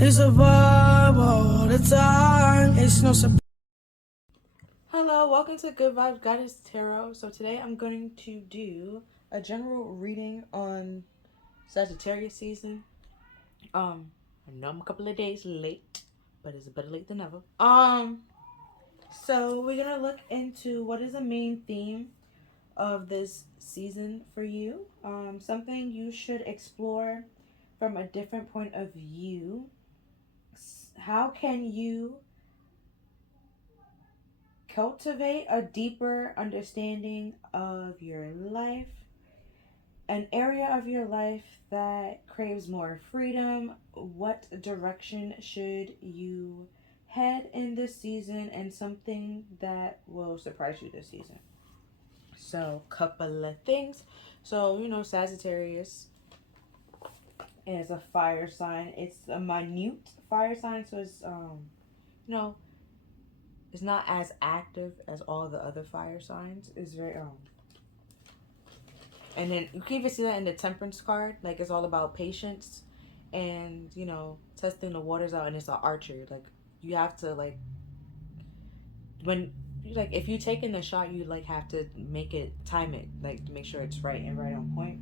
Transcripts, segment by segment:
It's a vibe all the time. It's no surprise. Hello, welcome to Good Vibes Guidance Tarot. So today I'm going to do a general reading on Sagittarius season. I know I'm a couple of days late, but it's better late than never. So we're gonna look into what is the main theme of this season for you. Something you should explore from a different point of view. How can you cultivate a deeper understanding of your life, an area of your life that craves more freedom? What direction should you head in this season, and something that will surprise you this season? So, couple of things. So, Sagittarius is a fire sign. It's a minute fire sign, so it's you know, it's not as active as all the other fire signs. It's very and then you can even see that in the temperance card. Like, it's all about patience and testing the waters out, and it's an archer. Like, you have to, like, when like, if you take in the shot, you like have to make it, time it, like, to make sure it's right and right on point.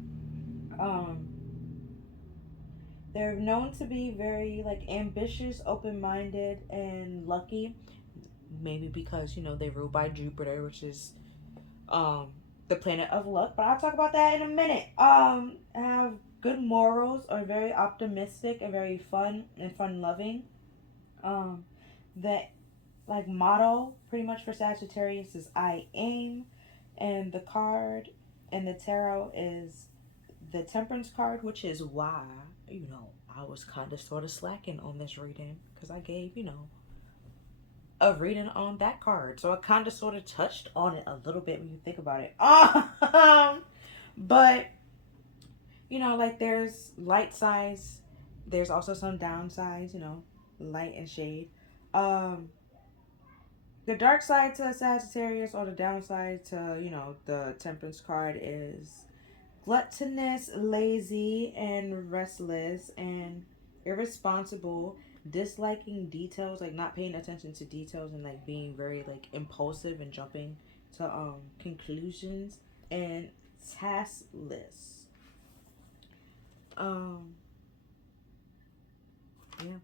um they're known to be very, like, ambitious, open-minded, and lucky. Maybe because they rule by Jupiter, which is um the planet of luck, but I'll talk about that in a minute. Have good morals, are very optimistic and very fun and fun loving. um that, like, motto pretty much for Sagittarius is I aim. And the card and the tarot is the temperance card, which is why I was kind of sort of slacking on this reading, because I gave a reading on that card. So I kind of sort of touched on it a little bit when you think about it. But, like, there's light sides, there's also some downsides, light and shade. Um, the dark side to Sagittarius, or the downside to, the temperance card, is gluttonous, lazy, and restless, and irresponsible, disliking details, like not paying attention to details, and like being very, like, impulsive and jumping to conclusions, and taskless. Um yeah.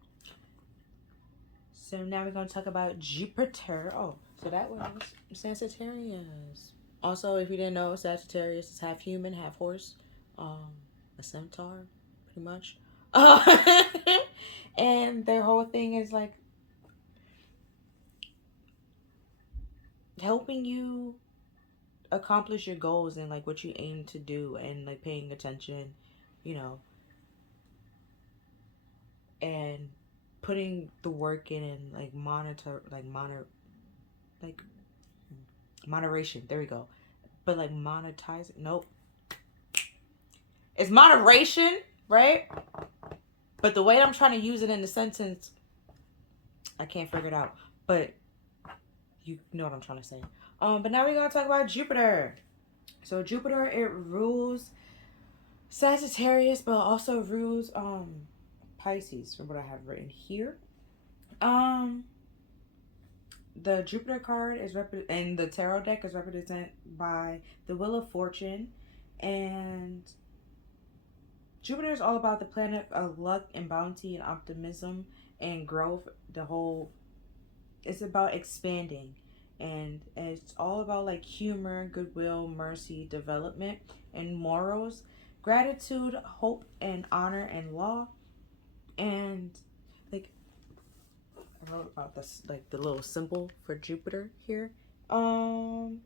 So now we're gonna talk about Jupiter. Oh, so that was Sagittarius. Also, if you didn't know, Sagittarius is half human, half horse, a centaur, pretty much. And their whole thing is, like, helping you accomplish your goals and, like, what you aim to do, and, like, paying attention, you know, and putting the work in, and, like, like moderation. There we go. But, like, monetize. Nope. It's moderation, right? But the way I'm trying to use it in the sentence, I can't figure it out. But you know what I'm trying to say. But now we're gonna talk about Jupiter. So Jupiter, it rules Sagittarius, but also rules Pisces, from what I have written here. Um, the Jupiter card is and the tarot deck is represented by the Wheel of Fortune, and Jupiter is all about the planet of luck and bounty and optimism and growth. It's about expanding, and it's all about, like, humor, goodwill, mercy, development, and morals, gratitude, hope, and honor, and law. And, like, I wrote about this, like, the little symbol for Jupiter here. Um,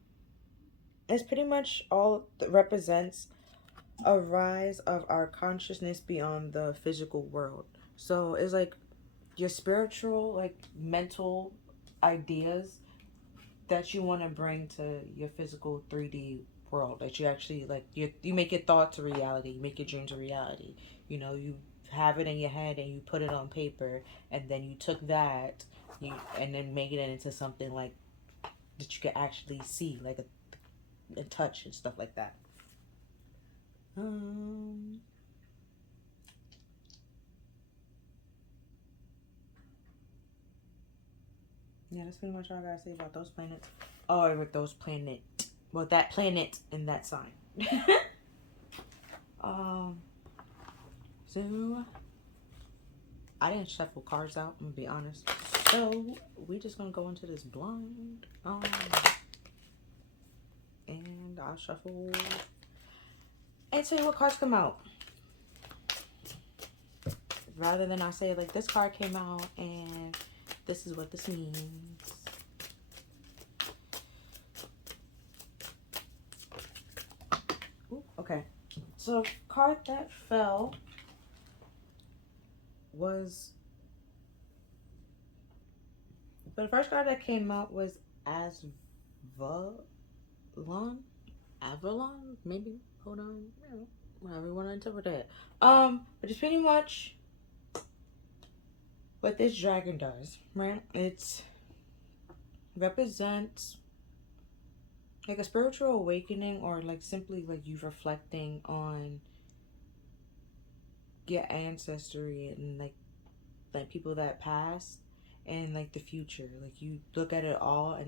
it's pretty much all that represents a rise of our consciousness beyond the physical world. So it's like your spiritual, like, mental ideas that you want to bring to your physical 3D world, that you actually, like, you make your thoughts a reality, you make your dreams a reality. You have it in your head and you put it on paper, and then you took that, and then make it into something, like, that you can actually see, like, a touch and stuff like that. um Yeah, that's pretty much all I gotta say about those planets. Or with those planet. Well, that planet in that sign. um, so I didn't shuffle cards out, I'm gonna be honest. So we just gonna go into this blind. And I'll shuffle and tell you what cards come out. Rather than I say like this card came out and this is what this means. Ooh, okay. So card that fell was, the first card that came out was Avalon, maybe. Hold on, whatever you want to interpret it. But it's pretty much what this dragon does, right? It's represents like a spiritual awakening, or like simply like you reflecting on your ancestry and like people that passed and like the future. Like you look at it all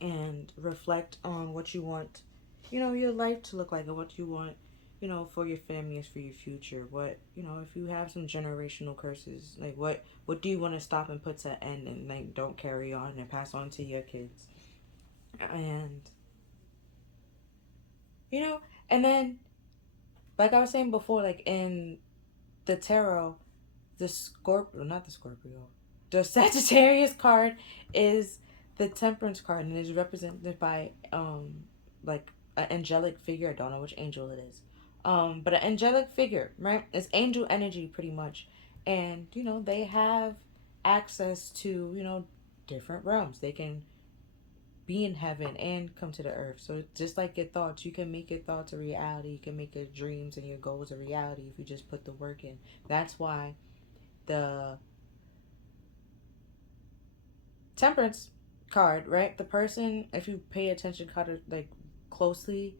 and reflect on what you want, your life to look like, and what you want, for your family and for your future. What, if you have some generational curses, like what do you want to stop and put to an end and like don't carry on and pass on to your kids. And and then like I was saying before, like in the tarot, the Sagittarius card is the Temperance card, and is represented by like an angelic figure. I don't know which angel it is, but an angelic figure, right? It's angel energy pretty much, and they have access to different realms. They can be in heaven and come to the earth. So just like your thoughts, you can make your thoughts a reality. You can make your dreams and your goals a reality if you just put the work in. That's why the Temperance card, right? The person, if you pay attention kind of like closely,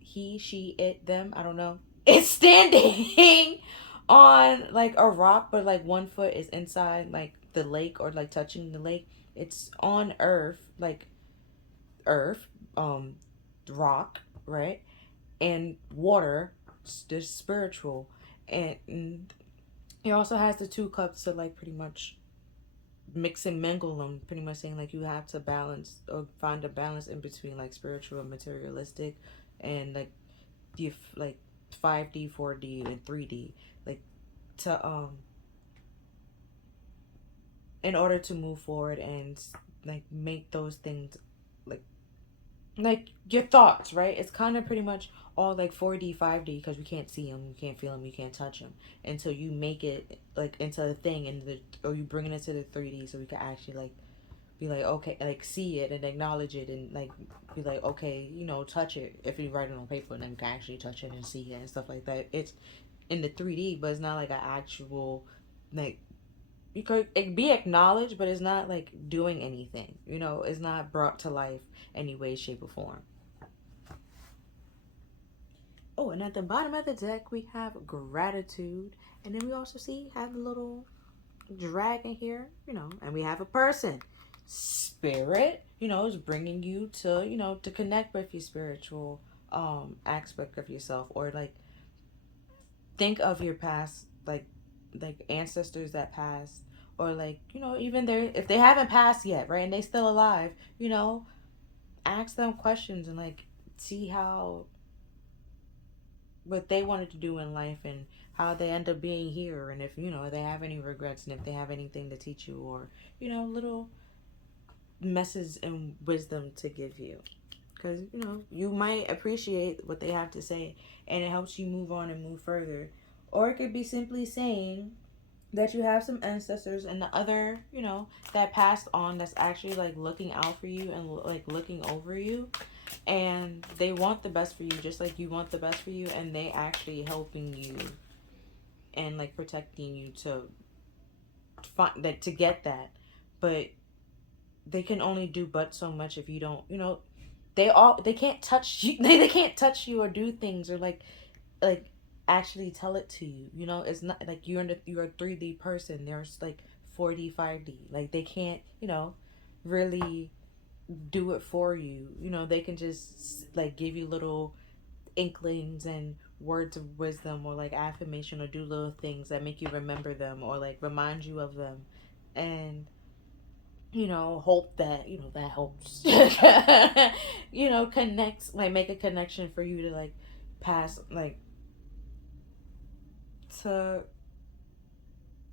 he, she, it, them, I don't know, it's standing on like a rock, but like one foot is inside like the lake, or like touching the lake. It's on earth, like earth, rock, right? And water, just spiritual. And he also has the two cups to like pretty much mix and mingle them, pretty much saying like you have to balance or find a balance in between like spiritual and materialistic, and like you like 5D, 4D, and 3D, like to in order to move forward and like make those things like your thoughts, right? It's kind of pretty much all like 4D, 5D, because we can't see them, you can't feel them, you can't touch them until you make it like into a thing, or you bring it into the 3D, so we can actually like be like, okay, like see it and acknowledge it, and like be like, okay, touch it if you write it on paper, and then you can actually touch it and see it and stuff like that. It's in the 3D, but it's not like an actual like, you could it be acknowledged, but it's not like doing anything. It's not brought to life any way, shape, or form. Oh, and at the bottom of the deck we have gratitude, and then we also have a little dragon here, and we have a person. Spirit, is bringing you to, to connect with your spiritual aspect of yourself, or like think of your past, like ancestors that passed, or like even if they haven't passed yet, right, and they still alive, ask them questions and like see how what they wanted to do in life, and how they end up being here, and if they have any regrets, and if they have anything to teach you, or little message and wisdom to give you, because you might appreciate what they have to say, and it helps you move on and move further. Or it could be simply saying that you have some ancestors and the other, that passed on, that's actually like looking out for you and like looking over you, and they want the best for you just like you want the best for you, and they actually helping you and like protecting you to find that, to get that. But they can only do but so much if you don't, they can't touch you. They can't touch you or do things, or like actually tell it to you. It's not like you're a 3D person. There's like 4D, 5D. Like they can't, you know, really do it for you. You know, they can just like give you little inklings and words of wisdom, or like affirmation, or do little things that make you remember them, or like remind you of them. And you know, hope that, you know, that helps. You know, connects, like make a connection for you to like pass, like to,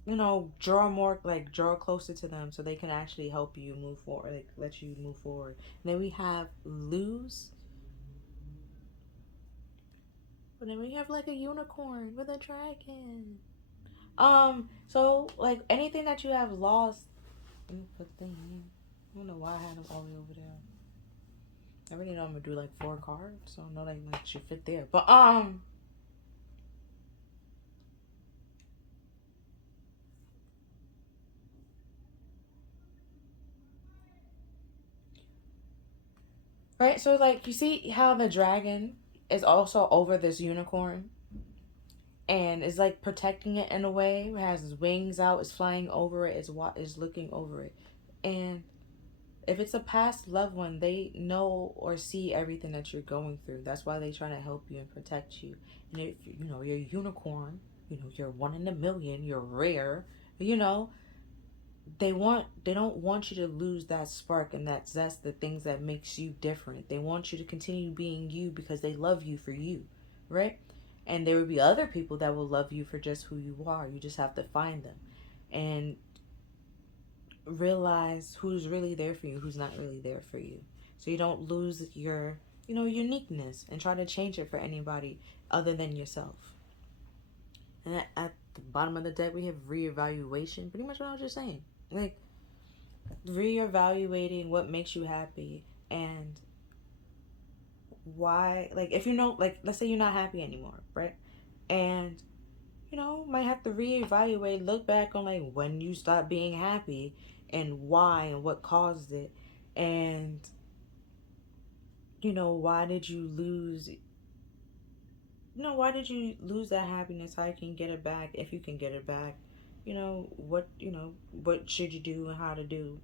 you know, draw more, like draw closer to them so they can actually help you move forward, like let you move forward. And then we have lose. But then we have like a unicorn with a dragon. So like anything that you have lost. Let me put the thing in. I don't know why I had them all the way over there. I already know I'm gonna do like 4 cards, so I know like should fit there. But right, so like you see how the dragon is also over this unicorn and is like protecting it in a way. It has its wings out, is flying over it, is looking over it. And if it's a past loved one, they know or see everything that you're going through. That's why they're trying to help you and protect you. And if you know you're a unicorn, you know you're 1 in a million, you're rare. You know they don't want you to lose that spark and that zest, the things that makes you different. They want you to continue being you because they love you for you, right? And there will be other people that will love you for just who you are. You just have to find them and realize who's really there for you, who's not really there for you, so you don't lose your, you know, uniqueness and try to change it for anybody other than yourself. And at the bottom of the deck we have reevaluation, pretty much what I was just saying, like reevaluating what makes you happy and why. Like if you know, like let's say you're not happy anymore, right? And you know, might have to reevaluate, look back on like when you stopped being happy and why and what caused it. And you know, why did you lose, you know, why did you lose that happiness? How you can get it back, if you can get it back. You know, what should you do and how to do.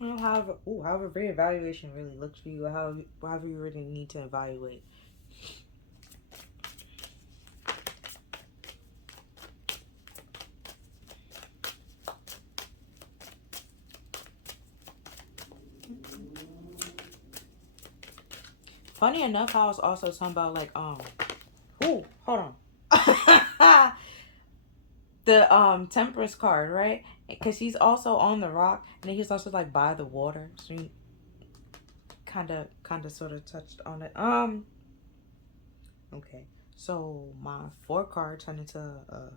You know, however reevaluation really looks for you, however you really need to evaluate. Funny enough, I was also talking about like ooh, hold on. The Temperance card, right? Because he's also on the rock, and he's also like by the water. So you kind of sort of touched on it. Okay. So my 4 card turned into a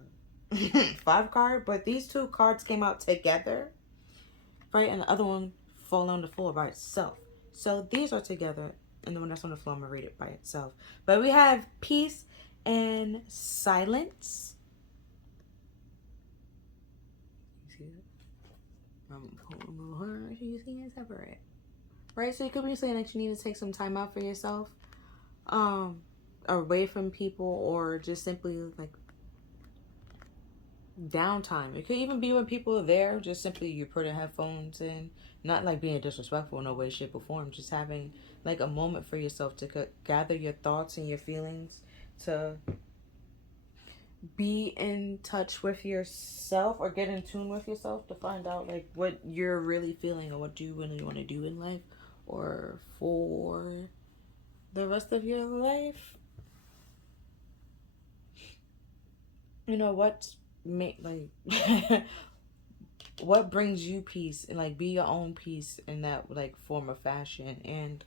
5 card, but these 2 cards came out together, right? And the other one fall on the floor by itself. So these are together, and the one that's on the floor, I'm gonna read it by itself. But we have peace and silence. You see it? I'm pulling her. You see it separate, right? So you could be saying that you need to take some time out for yourself, away from people, or just simply like downtime. It could even be when people are there, just simply you put your headphones in, not like being disrespectful in no way, shape, or form, just having like a moment for yourself to gather your thoughts and your feelings, to be in touch with yourself or get in tune with yourself, to find out like what you're really feeling or what do you really want to do in life or for the rest of your life. You know what's like what brings you peace, and like be your own peace in that like form of fashion. And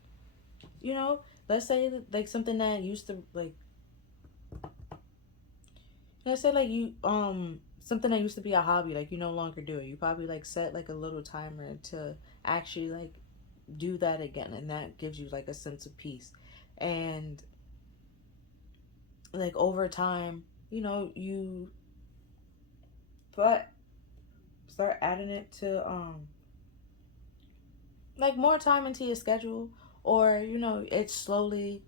you know, let's say like something that used to like, let's say like you something that used to be a hobby, like you no longer do it. You probably like set like a little timer to actually like do that again, and that gives you like a sense of peace. And like over time, you know, you but start adding it to like more time into your schedule, or you know, it's slowly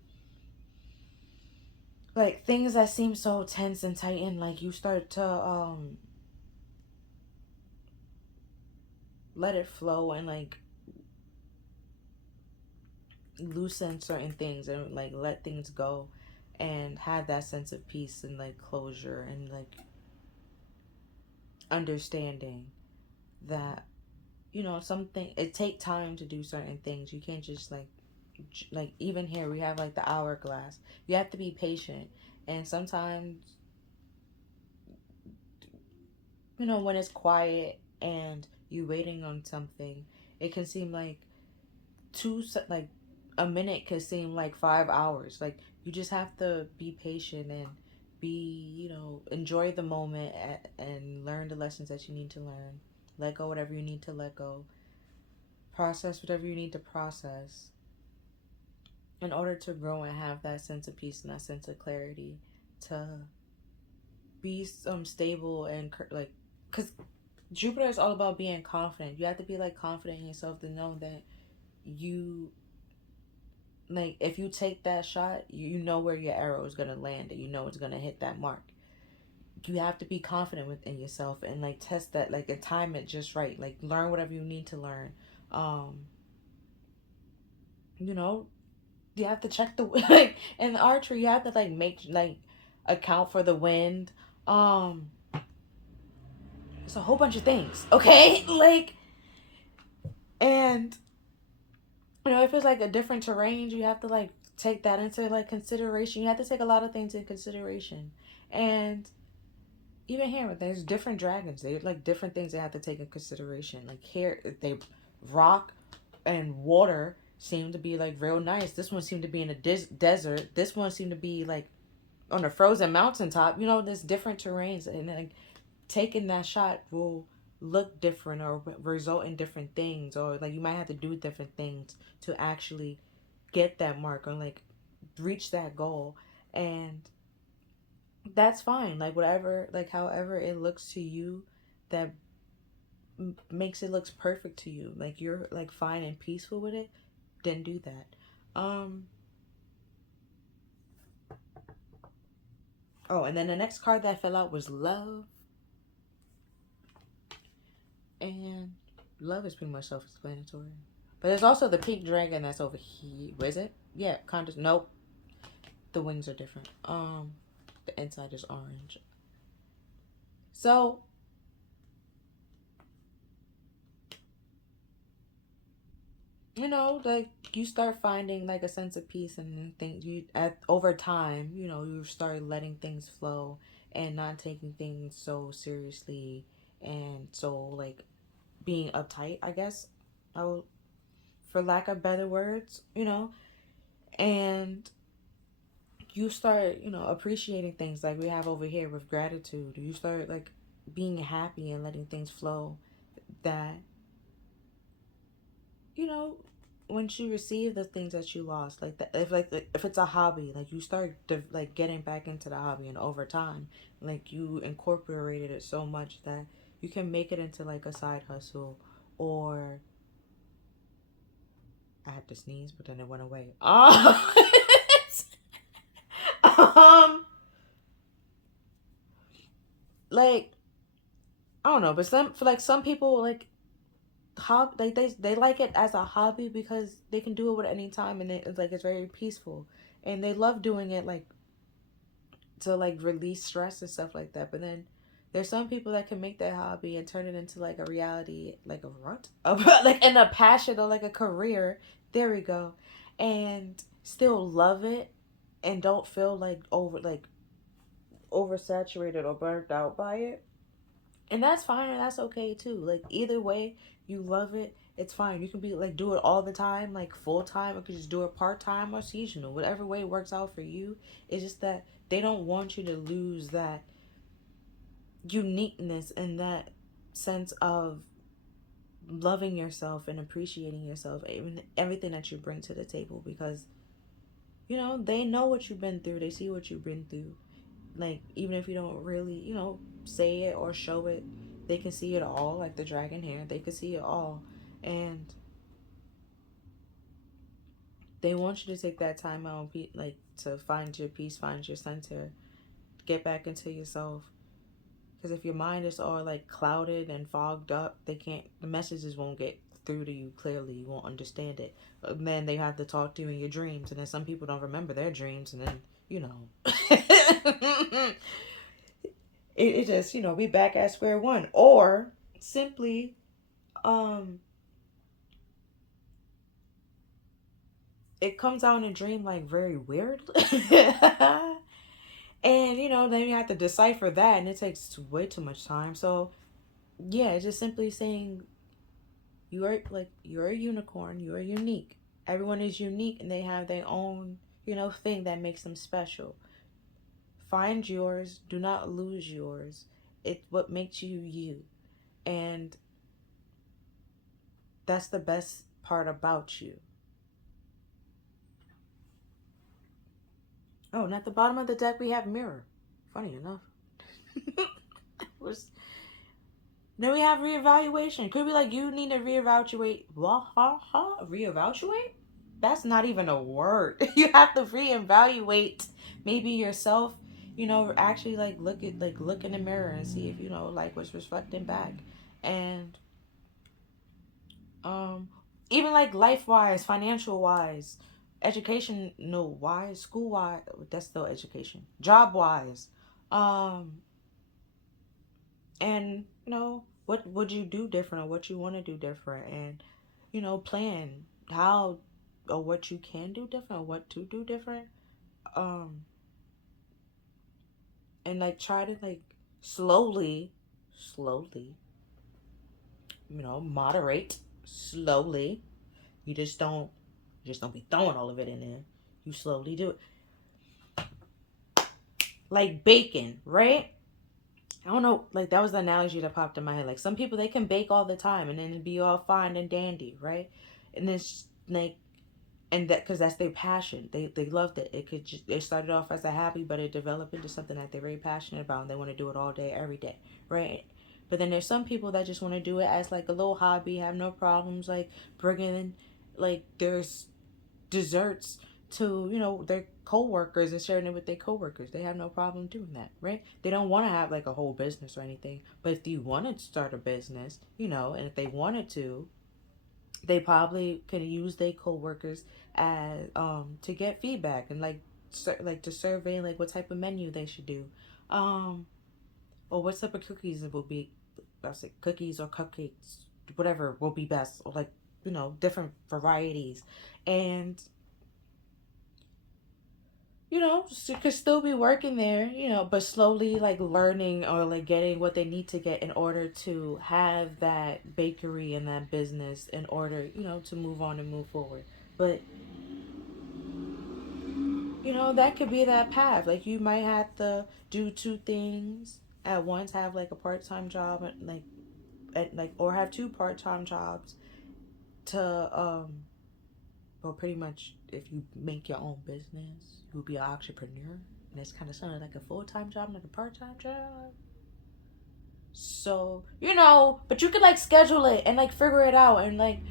like things that seem so tense and tight, and like you start to let it flow and like loosen certain things and like let things go and have that sense of peace and like closure and like understanding that, you know, something, it take time to do certain things. You can't just like even here we have like the hourglass. You have to be patient, and sometimes, you know, when it's quiet and you waiting on something, it can seem like like a minute could seem like 5 hours. Like, you just have to be patient and be, you know, enjoy the moment and learn the lessons that you need to learn. Let go whatever you need to let go. Process whatever you need to process in order to grow and have that sense of peace and that sense of clarity, to be stable and like, because Jupiter is all about being confident. You have to be like confident in yourself to know that you, like, if you take that shot, you know where your arrow is going to land and you know it's going to hit that mark. You have to be confident within yourself and like test that, like, and time it just right. Like, learn whatever you need to learn. You know, you have to check the like in the archery. You have to like make like account for the wind. It's a whole bunch of things. Okay, like, and you know, if it's like a different terrain, you have to like take that into like consideration. You have to take a lot of things into consideration, and even here, there's different dragons. They like different things they have to take in consideration. Like here, they rock and water seem to be like real nice. This one seemed to be in a desert. This one seemed to be like on a frozen mountaintop. You know, there's different terrains, and like taking that shot will look different or result in different things, or like you might have to do different things to actually get that mark or like reach that goal. And that's fine. Like, whatever, like however it looks to you, that makes it looks perfect to you, like you're like fine and peaceful with it, then do that. Oh, and then the next card that fell out was love. And love is pretty much self-explanatory, but there's also the pink dragon that's over here. Where is it? Yeah, kind of. Nope, the wings are different. The inside is orange. So, you know, like, you start finding like a sense of peace and things. You at over time, you know, you start letting things flow and not taking things so seriously, and so like being uptight, I guess, I will, for lack of better words, you know. And you start, you know, appreciating things like we have over here with gratitude. You start like being happy and letting things flow, that, you know, once you receive the things that you lost, like that, if it's a hobby, like you start like getting back into the hobby, and over time, like you incorporated it so much that you can make it into like a side hustle. Or I had to sneeze, but then it went away. Um, like, I don't know, but some people like like they like it as a hobby because they can do it at any time, and it's like it's very peaceful, and they love doing it like to like release stress and stuff like that. But then there's some people that can make their hobby and turn it into like a reality, like a rut, like in a passion or like a career. There we go, and still love it and don't feel like oversaturated or burnt out by it. And that's fine, and that's okay too. Like, either way, you love it, it's fine. You can be like do it all the time, like full time, or you can just do it part time or seasonal. Whatever way works out for you. It's just that they don't want you to lose that uniqueness and that sense of loving yourself and appreciating yourself, even everything that you bring to the table, because, you know, they know what you've been through. They see what you've been through. Like, even if you don't really, you know, say it or show it, they can see it all. Like the dragon here, they can see it all. And they want you to take that time out, like, to find your peace, find your center, get back into yourself, Because if your mind is all like clouded and fogged up, the messages won't get through to you clearly. You won't understand it. And then they have to talk to you in your dreams. And then some people don't remember their dreams. And then, it just, be back at square one. Or simply, it comes out in a dream like very weird. And, then you have to decipher that. And it takes way too much time. So, yeah, it's just simply saying you're a unicorn, you're unique. Everyone is unique and they have their own, thing that makes them special. Find yours, do not lose yours. It's what makes you you. And that's the best part about you. Oh, and at the bottom of the deck we have mirror. Funny enough. Then we have reevaluation. Could be like you need to reevaluate. Reevaluate? That's not even a word. You have to reevaluate maybe yourself. Actually like look in the mirror and see if like what's reflecting back, and even like life wise, financial wise, educational wise, school wise. That's still education. Job wise, and what would you do different or what you want to do different, and plan how or what you can do different or what to do different, um and like try to like slowly moderate slowly. You just don't be throwing all of it in there. You slowly do it, like bacon, right? I don't know, like that was the analogy that popped in my head. Like some people, they can bake all the time and then it'd be all fine and dandy, right? And it's like, and that because that's their passion. They loved it. It started off as a hobby, but it developed into something that they're very passionate about, and they want to do it all day, every day, right? But then there's some people that just want to do it as like a little hobby, have no problems like bringing in like there's desserts to their co-workers and sharing it with their co-workers. They have no problem doing that, right? They don't want to have like a whole business or anything, but if you wanted to start a business, and if they wanted to, they probably could use their co-workers as to get feedback and like like to survey like what type of menu they should do, um or what type of cookies it will be. I say cookies or cupcakes, whatever will be best, or like different varieties. And could still be working there, but slowly like learning or like getting what they need to get in order to have that bakery and that business in order, to move on and move forward. But, that could be that path. Like you might have to do two things at once, have like a part-time job and or have two part-time jobs to, well, pretty much if you make your own business, you'll be an entrepreneur. And it's kind of something like a full-time job, not a part-time job. So, but you could like schedule it and like figure it out and like,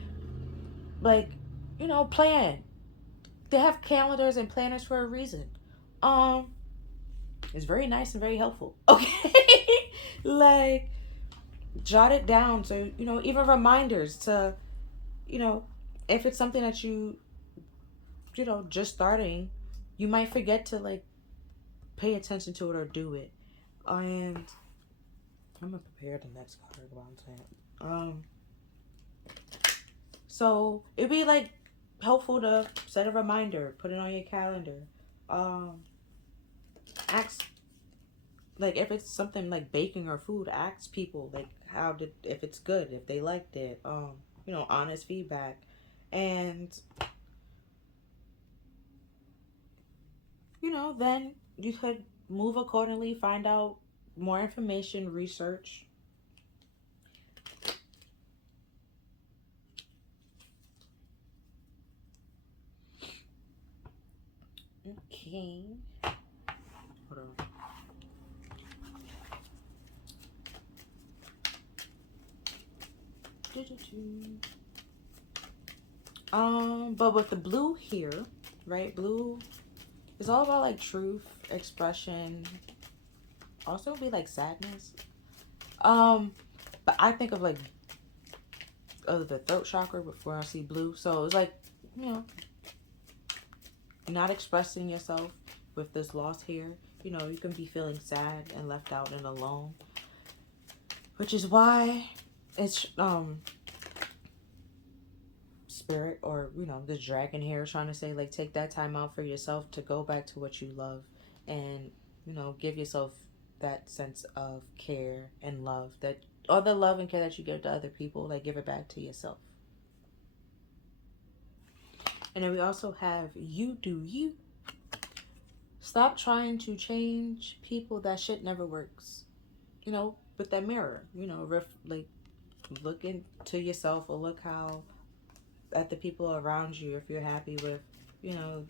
plan. They have calendars and planners for a reason. It's very nice and very helpful. Okay? Like, jot it down. So, even reminders to, if it's something that just starting, you might forget to like pay attention to it or do it. And I'm gonna prepare the next card while I'm saying. So it'd be like helpful to set a reminder, put it on your calendar. Ask, like if it's something like baking or food, ask people like if it's good, if they liked it. Honest feedback, and then you could move accordingly, find out more information, research. Okay. Hold on. But with the blue here, right? Blue is all about like truth, expression. Also be like sadness. But I think of like the throat chakra before I see blue. So it's like, you know, not expressing yourself with this loss here. You know, you can be feeling sad and left out and alone, which is why it's spirit, or you know, the dragon here trying to say like, take that time out for yourself to go back to what you love, and you know, give yourself that sense of care and love, that all the love and care that you give to other people, like give it back to yourself. And then we also have you do you. Stop trying to change people. That shit never works. You know, with that mirror, you know, like look into yourself, or look how at the people around you, if you're happy with, you know,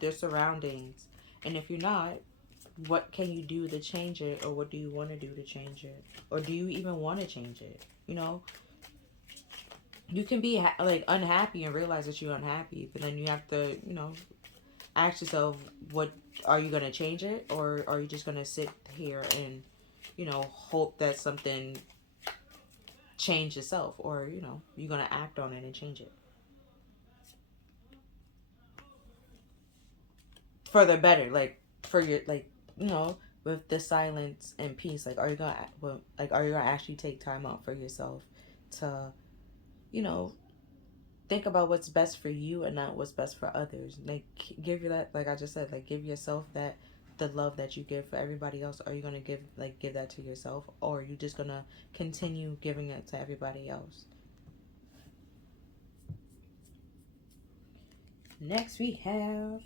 their surroundings. And if you're not, what can you do to change it? Or what do you want to do to change it? Or do you even want to change it? You know, you can be like unhappy and realize that you're unhappy, but then you have to, you know, ask yourself, what are you going to change it? Or are you just going to sit here and, you know, hope that something change yourself? Or, you know, you're going to act on it and change it for the better, like for your, like, you know, with the silence and peace. Like, are you gonna actually take time out for yourself to, you know, think about what's best for you and not what's best for others? Like, give you that, like I just said, like give yourself that, the love that you give for everybody else. Are you gonna give that to yourself, or are you just gonna continue giving it to everybody else? Next we have,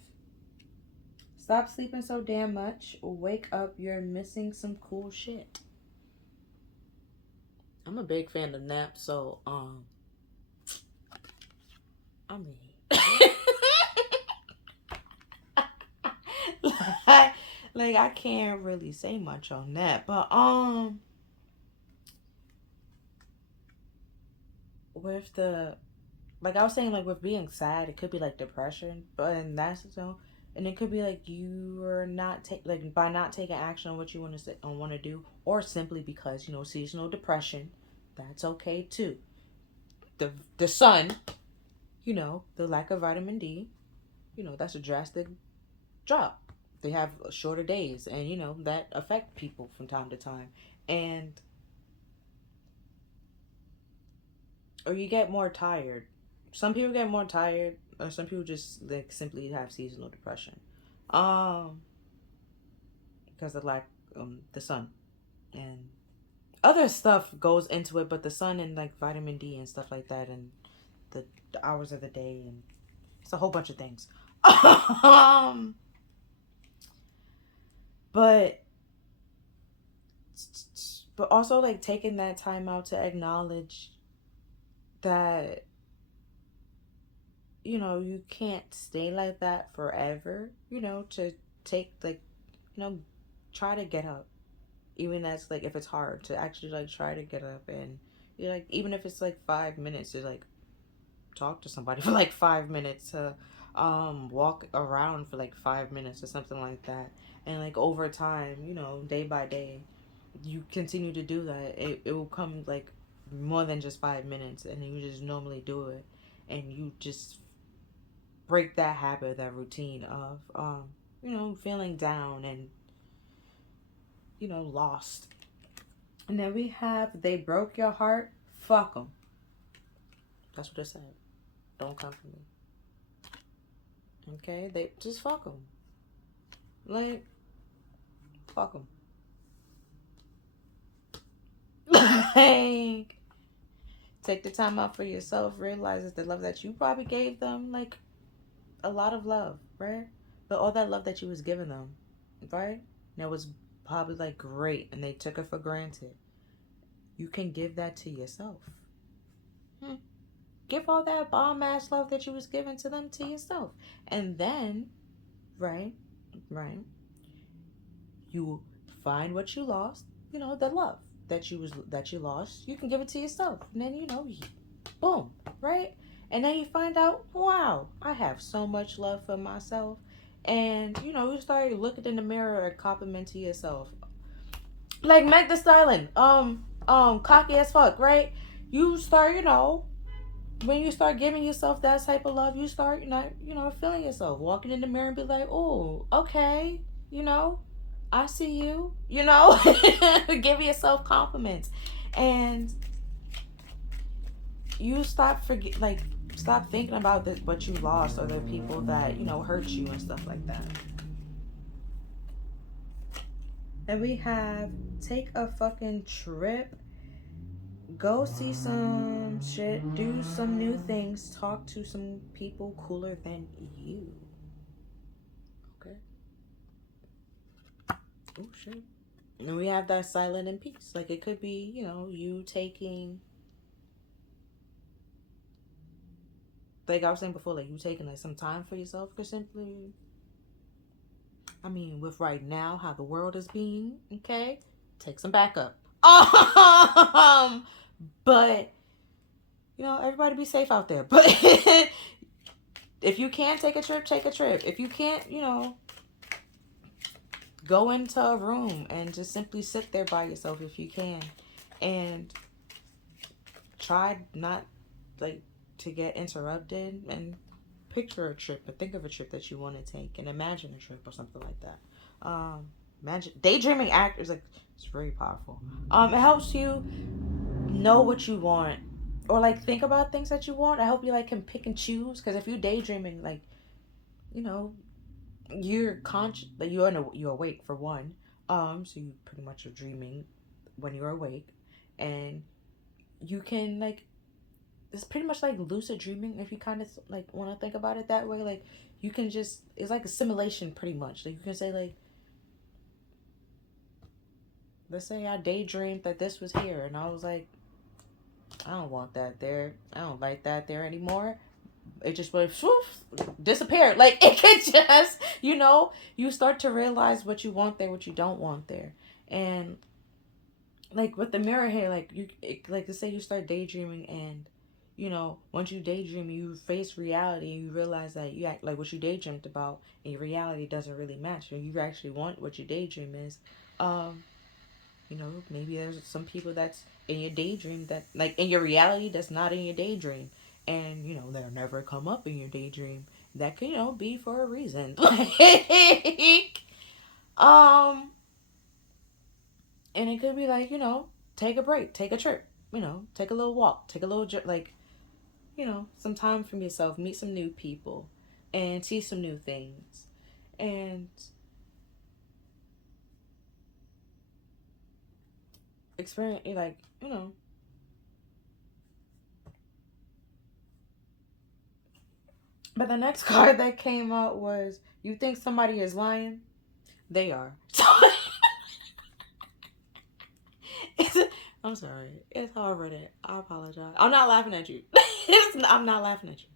stop sleeping so damn much. Wake up, you're missing some cool shit. I'm a big fan of naps, so I mean like I can't really say much on that. But with the, like I was saying, like with being sad, it could be like depression, but and that's, so, and it could be like you are not like by not taking action on what you want to want to do, or simply because, you know, seasonal depression. That's okay too. The sun, you know, the lack of vitamin D, you know, that's a drastic drop. They have shorter days, and you know that affect people from time to time, and or you get more tired. Some people get more tired, or some people just like simply have seasonal depression, um, because of lack the sun, and other stuff goes into it, but the sun and like vitamin D and stuff like that, and the hours of the day, and it's a whole bunch of things. um, but also like taking that time out to acknowledge that, you know, you can't stay like that forever, you know, to take like, you know, try to get up, even that's like, if it's hard to actually like try to get up, and you like, even if it's like 5 minutes to like talk to somebody for like 5 minutes, to walk around for like 5 minutes or something like that. And like over time, you know, day by day, you continue to do that, it will come like more than just 5 minutes, and you just normally do it, and you just break that habit, that routine of you know, feeling down and, you know, lost. And then we have, they broke your heart, fuck them. That's what it said. Don't come for me. Okay, they just fuck them. Like, fuck them. Like, take the time out for yourself. Realize it's the love that you probably gave them, like a lot of love, right? But all that love that you was giving them, right? And it was probably like great, and they took it for granted. You can give that to yourself. Give all that bomb ass love that you was giving to them to yourself, and then, right, you find what you lost. You know, the love that you lost. You can give it to yourself, and then, you know, boom, right? And then you find out, wow, I have so much love for myself. And, you know, you start looking in the mirror and complimenting yourself. like Meg Thee Stallion, cocky as fuck, right? You start, when you start giving yourself that type of love, you start, feeling yourself, walking in the mirror and be like, oh, okay, I see you, give yourself compliments, and you stop thinking about what you lost or the people that hurt you and stuff like that. And we have take a fucking trip, go see some shit, do some new things, talk to some people cooler than you. Okay. Oh shit. And we have that silent and peace. Like, it could be, you taking, like I was saying before, like you taking like some time for yourself, because simply, I mean, with right now how the world is being, okay, take some backup. But everybody be safe out there. But if you can take a trip, take a trip. If you can't, go into a room and just simply sit there by yourself if you can, and try not to get interrupted, and picture a trip, or think of a trip that you want to take, and imagine a trip or something like that. Imagine daydreaming actors, like, it's very powerful. It helps you know what you want, or like think about things that you want. I hope you can pick and choose, because if you're daydreaming, you're conscious, like you're awake for one, so you pretty much are dreaming when you're awake, and you can it's pretty much like lucid dreaming, if you kind of want to think about it that way. Like, you can just, it's like a simulation pretty much. Like, you can say, let's say I daydreamed that this was here, and I was like, I don't want that there, I don't like that there anymore. It just went disappeared. Like, it could just, you start to realize what you want there, what you don't want there. And with the mirror here, let's say you start daydreaming, and once you daydream, you face reality, and you realize that you act like what you daydreamed about, and your reality doesn't really match, and you actually want what your daydream is. Maybe there's some people that's in your daydream that, in your reality, that's not in your daydream, and they'll never come up in your daydream. That could be for a reason. um and it could be take a break, take a trip, take a little walk, take a little some time from yourself, meet some new people, and see some new things, and experience But the next card that came out was, you think somebody is lying? They are. I'm sorry. It's hard for that. I apologize. I'm not laughing at you. I'm not laughing at you.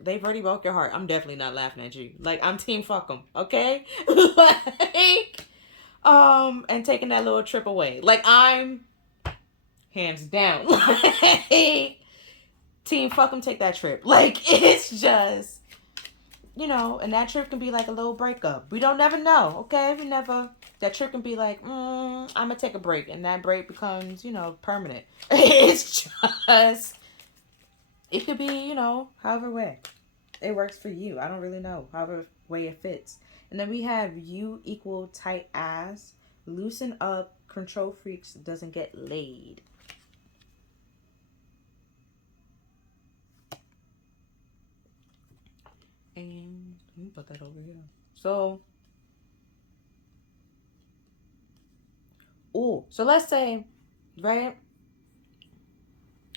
They've already broke your heart. I'm definitely not laughing at you. I'm team fuck them, okay? And taking that little trip away. I'm hands down. Team fuck them, take that trip. It's just, and that trip can be a little breakup. We don't never know, okay? That trip can be I'm gonna take a break, and that break becomes, permanent. It's just, it could be, however way it works for you. I don't really know, however way it fits. And then we have you equal tight ass, loosen up, control freaks, doesn't get laid. And let me put that over here. So let's say, right,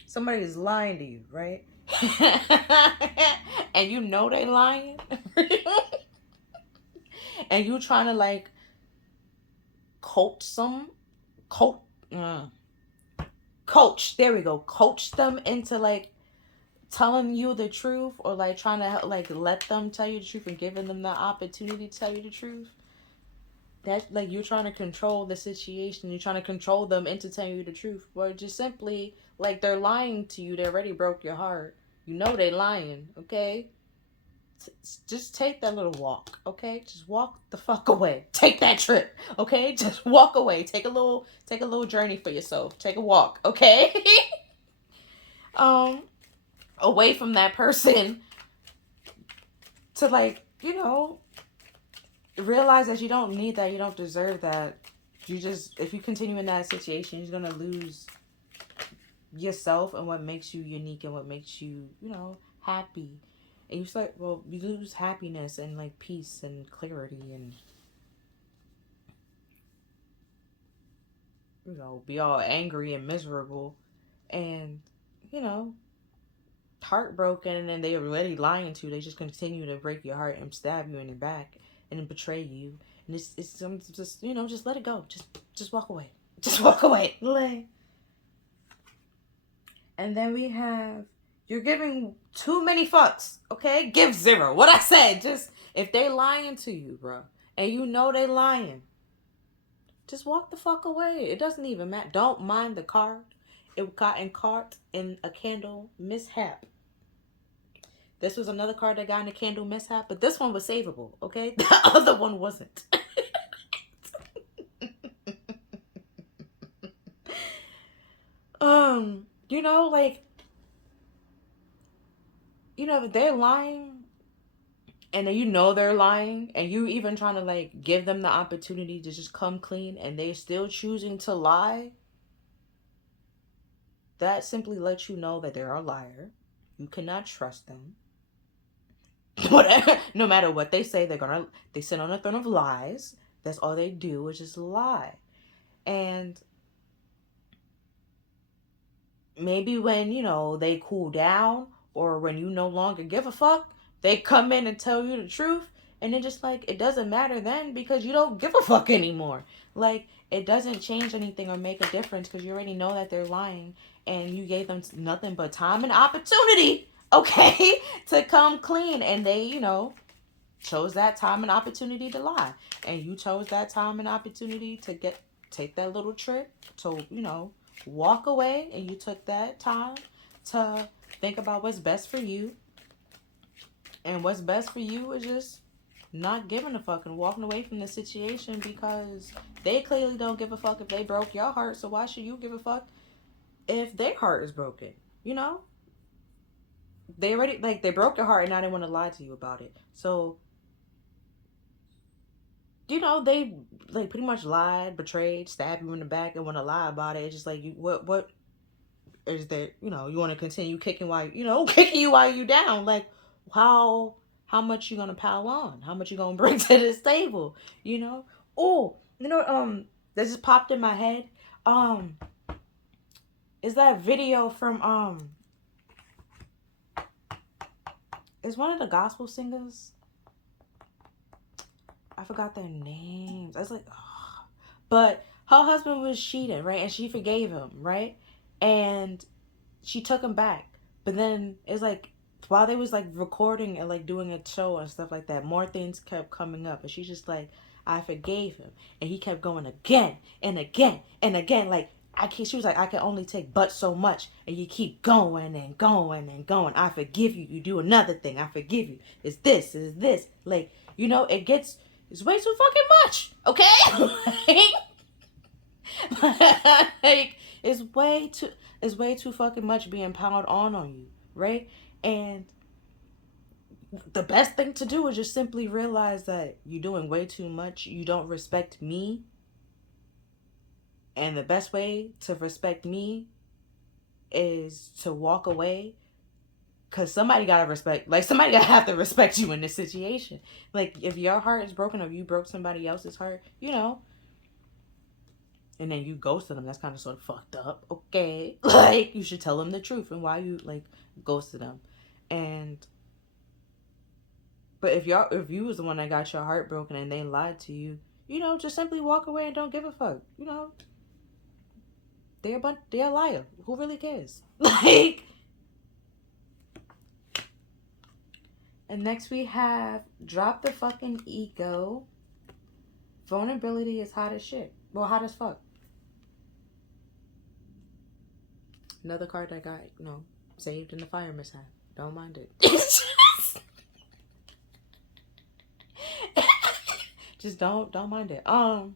somebody is lying to you, right? And they lying. And you trying to coach, there we go, coach them into telling you the truth, or trying to let them tell you the truth, and giving them the opportunity to tell you the truth. That you're trying to control the situation, you're trying to control them into telling you the truth, or just simply they're lying to you. They already broke your heart. They lying, okay? Just take that little walk, okay? Just walk the fuck away. Take that trip, okay? Just walk away. Take a little journey for yourself. Take a walk, okay? um, Away from that person to, like, you know, realize that you don't need that. You don't deserve that. If you continue in that situation, you're gonna lose yourself and what makes you unique and what makes you, you know, happy. And you start, well, you lose happiness and like peace and clarity and, you know, be all angry and miserable and, you know, heartbroken, and then they're already lying to you. They just continue to break your heart and stab you in the back and then betray you. And it's just, you know, just let it go. Just walk away. Just walk away. Like, and then we have, you're giving too many fucks, okay? Give 0. What I said, just, if they lying to you, bro, and you know they lying, just walk the fuck away. It doesn't even matter. Don't mind the card. It got caught in a candle mishap. This was another card that got in a candle mishap, but this one was savable, okay? The other one wasn't. You know, like, you know, if they're lying and then you know they're lying and you even trying to like give them the opportunity to just come clean and they still choosing to lie, that simply lets you know that they're a liar. You cannot trust them. Whatever, no matter what they say, they sit on a throne of lies. That's all they do is just lie. And maybe when, you know, they cool down or when you no longer give a fuck, they come in and tell you the truth. And then just like, it doesn't matter then because you don't give a fuck anymore. Like, it doesn't change anything or make a difference because you already know that they're lying and you gave them nothing but time and opportunity, okay, to come clean. And they, you know, chose that time and opportunity to lie. And you chose that time and opportunity to take that little trip to, you know, walk away, and you took that time to think about what's best for you. And what's best for you is just not giving a fuck and walking away from the situation because they clearly don't give a fuck if they broke your heart. So why should you give a fuck if their heart is broken? You know? They already, like, they broke your heart and now they want to lie to you about it. So, you know, they like pretty much lied, betrayed, stabbed you in the back and want to lie about it. It's just like, you, what is that, you know, you want to continue kicking while, you know, kicking you while you down. Like, how much you gonna pile on? How much you gonna bring to this table? You know? Oh, you know, that just popped in my head. Is that video from is one of the gospel singers? I forgot their names. I was like, oh. But her husband was cheating, right? And she forgave him, right? And she took him back. But then it's like, while they was like recording and like doing a show and stuff like that, more things kept coming up. And she's just like, I forgave him. And he kept going again and again and again. Like, she was like, I can only take but so much. And you keep going and going and going. I forgive you. You do another thing. I forgive you. It's this. Like, you know, it's way too fucking much. Okay? Like, it's way too fucking much being piled on you, right? And the best thing to do is just simply realize that you're doing way too much. You don't respect me. And the best way to respect me is to walk away. Because somebody gotta have to respect you in this situation. Like, if your heart is broken or you broke somebody else's heart, you know, and then you ghosted them, that's kind of sort of fucked up, okay? Like, you should tell them the truth and why you, like, ghosted them. But if you was the one that got your heart broken and they lied to you, you know, just simply walk away and don't give a fuck. You know, they're a liar. Who really cares? Like, and next we have drop the fucking ego. Vulnerability is hot as shit. Well, hot as fuck. Another card that got, you know, saved in the fire mishap. Don't mind it. Just don't mind it. But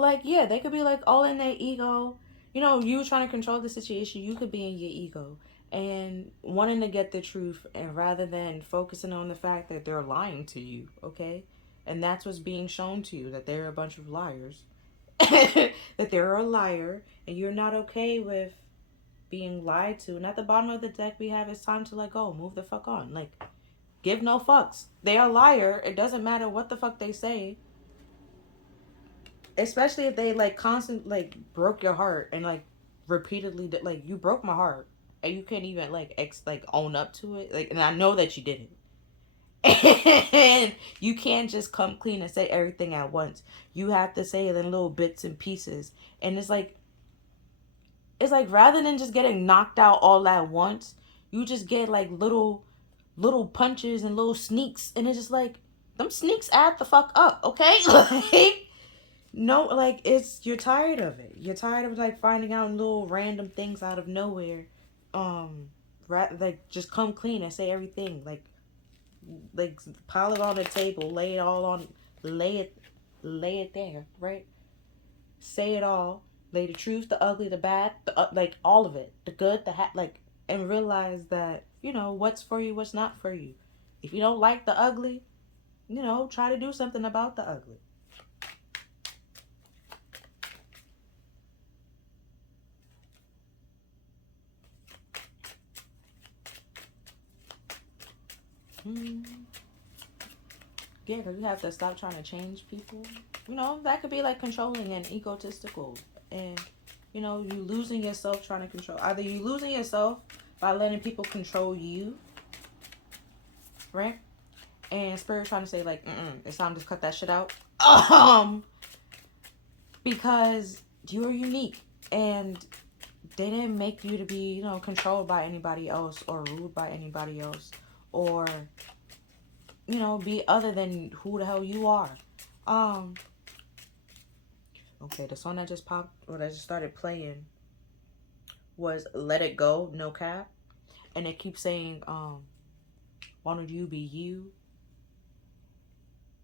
like, yeah, they could be like all in their ego. You know, you trying to control the situation, you could be in your ego and wanting to get the truth, and rather than focusing on the fact that they're lying to you, okay? And that's what's being shown to you, that they're a bunch of liars. That they're a liar, and you're not okay with being lied to. And at the bottom of the deck we have, it's time to let go, move the fuck on. Like, give no fucks. They're a liar. It doesn't matter what the fuck they say. Especially if they like constant like broke your heart and like repeatedly like, you broke my heart and you can't even like own up to it. Like, and I know that you didn't. And you can't just come clean and say everything at once. You have to say it in little bits and pieces. And it's like rather than just getting knocked out all at once, you just get like little punches and little sneaks, and it's just like, them sneaks add the fuck up, okay? Like, no, like, you're tired of it. You're tired of like finding out little random things out of nowhere. Like, just come clean and say everything. Like pile it on the table, lay it there, right? Say it all. Lay the truth, the ugly, the bad, like all of it, the good, like, and realize that, you know, what's for you, what's not for you. If you don't like the ugly, you know, try to do something about the ugly. Yeah, because you have to stop trying to change people. You know, that could be like controlling and egotistical. And, you know, you losing yourself trying to control. Either you losing yourself by letting people control you, right? And Spirit trying to say like, it's time to cut that shit out. Because you're unique and they didn't make you to be, you know, controlled by anybody else or ruled by anybody else, or, you know, be other than who the hell you are. Okay, the song that just popped, or that just started playing, was Let It Go, No Cap. And it keeps saying, why don't you be you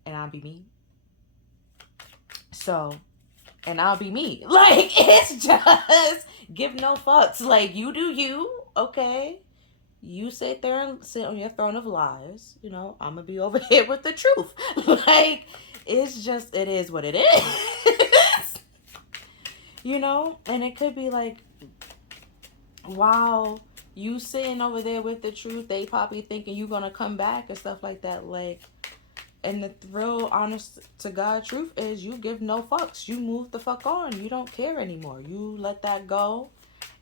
and I'll be me? So, and I'll be me. Like, it's just give no fucks. Like, you do you, okay? You sit there and sit on your throne of lies. You know, I'm gonna be over here with the truth. Like, it's just, it is what it is. You know? And it could be like, while you sitting over there with the truth, they probably thinking you gonna come back and stuff like that. Like, and the real honest to God truth is, you give no fucks. You move the fuck on. You don't care anymore. You let that go.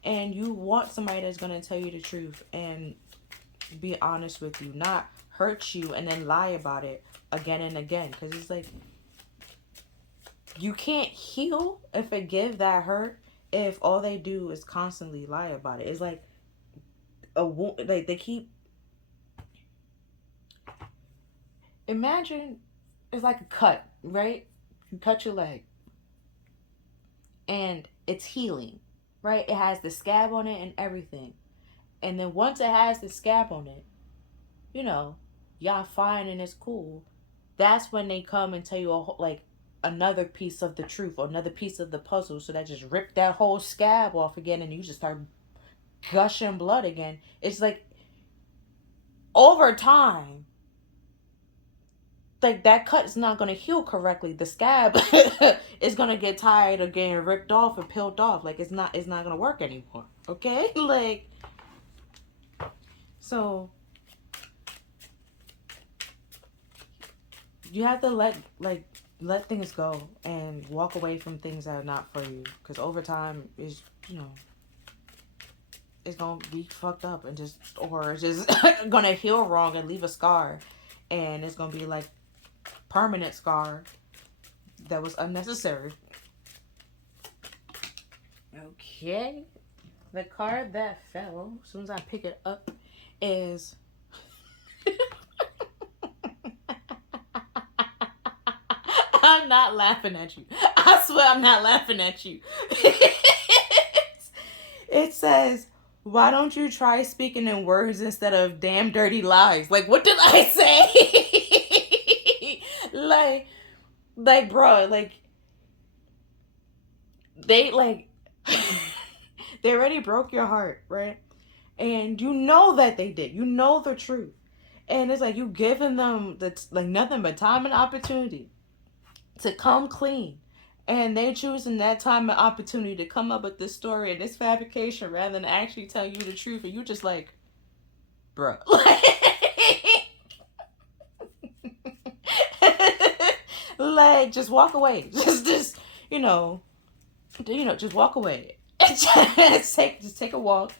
And you want somebody that's going to tell you the truth and be honest with you. Not hurt you and then lie about it again and again. Because it's like, you can't heal and forgive that hurt if all they do is constantly lie about it. It's like a wound. Like, they keep... Imagine it's like a cut, right? You cut your leg and it's healing, right? It has the scab on it and everything. And then once it has the scab on it, you know, y'all fine and it's cool. That's when they come and tell you like another piece of the truth or another piece of the puzzle. So that just rip that whole scab off again and you just start gushing blood again. It's like, over time, like, that cut is not going to heal correctly. The scab is going to get tired of getting ripped off and peeled off. Like, it's not going to work anymore. Okay? Like, so you have to let things go and walk away from things that are not for you. Because over time, is, you know, it's going to be fucked up and just, or it's just going to heal wrong and leave a scar. And it's going to be like permanent scar that was unnecessary. Okay. The card that fell, as soon as I pick it up, is I'm not laughing at you. I swear I'm not laughing at you. It says, why don't you try speaking in words instead of damn dirty lies? Like, what did I say? like, bro, like, they, like, they already broke your heart, right? And you know that they did. You know the truth. And it's like you giving them like nothing but time and opportunity to come clean. And they choosing that time and opportunity to come up with this story and this fabrication rather than actually tell you the truth. And you just like, bro. Like, just walk away. Just, just walk away. just take a walk.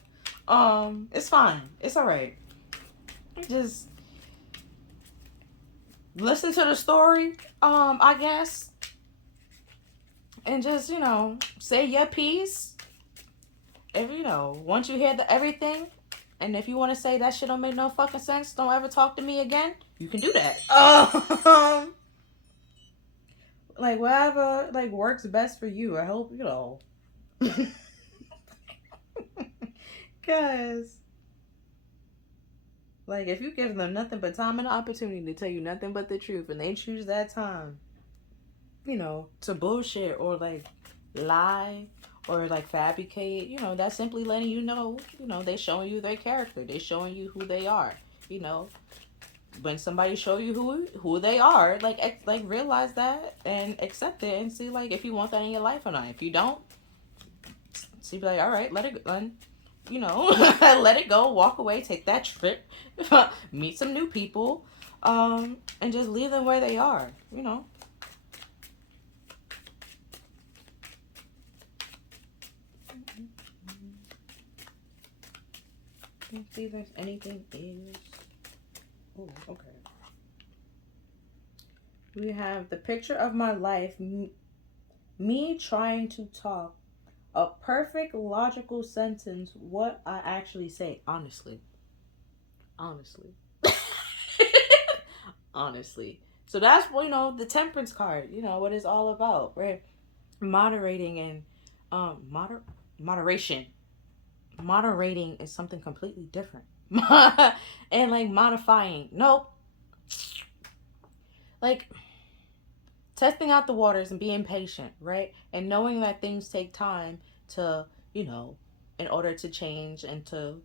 It's fine. It's all right. Just listen to the story. I guess, and just say your piece. If once you hear everything, and if you want to say that shit don't make no fucking sense, don't ever talk to me again. You can do that. Like whatever like works best for you. I hope Cause like if you give them nothing but time and opportunity to tell you nothing but the truth, and they choose that time, to bullshit or like lie or like fabricate, that's simply letting you know, they showing you their character. They showing you who they are. When somebody show you who they are, like realize that and accept it and see like if you want that in your life or not. If you don't, see, be like, all right, let it go. Let it go, walk away, take that trip, meet some new people, and just leave them where they are, Let's see if there's anything else. Oh, okay. We have the picture of my life, me trying to talk a perfect logical sentence, what I actually say, honestly. Honestly. So that's the temperance card, what it's all about, right? Moderating and moderation. Moderating is something completely different. And like modifying, nope. Like testing out the waters and being patient, right? And knowing that things take time to, in order to change and to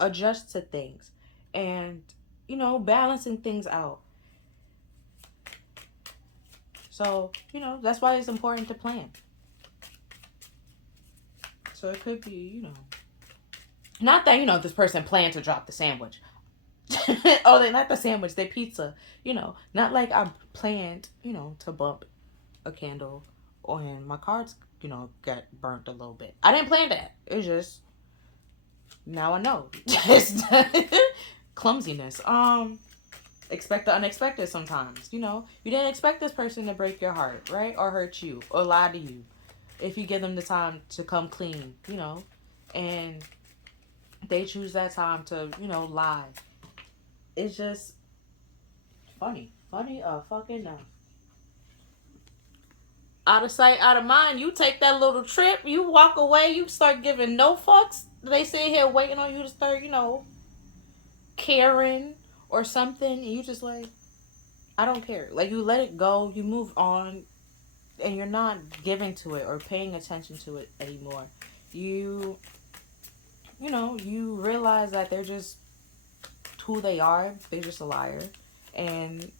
adjust to things, and balancing things out. So that's why it's important to plan. So it could be not that this person planned to drop the sandwich. Oh, they not the sandwich, they pizza. Not like I planned to bump a candle and my cards got burnt a little bit. I didn't plan that. It's just now I know. Just clumsiness. Expect the unexpected sometimes. You didn't expect this person to break your heart, right? Or hurt you or lie to you. If you give them the time to come clean, and they choose that time to, lie. It's just funny. Funny fucking no. Out of sight, out of mind. You take that little trip, you walk away, you start giving no fucks. They sit here waiting on you to start, caring or something, and you just like, I don't care. Like, you let it go, you move on, and you're not giving to it or paying attention to it anymore. You realize that they're just who they are. They're just a liar, and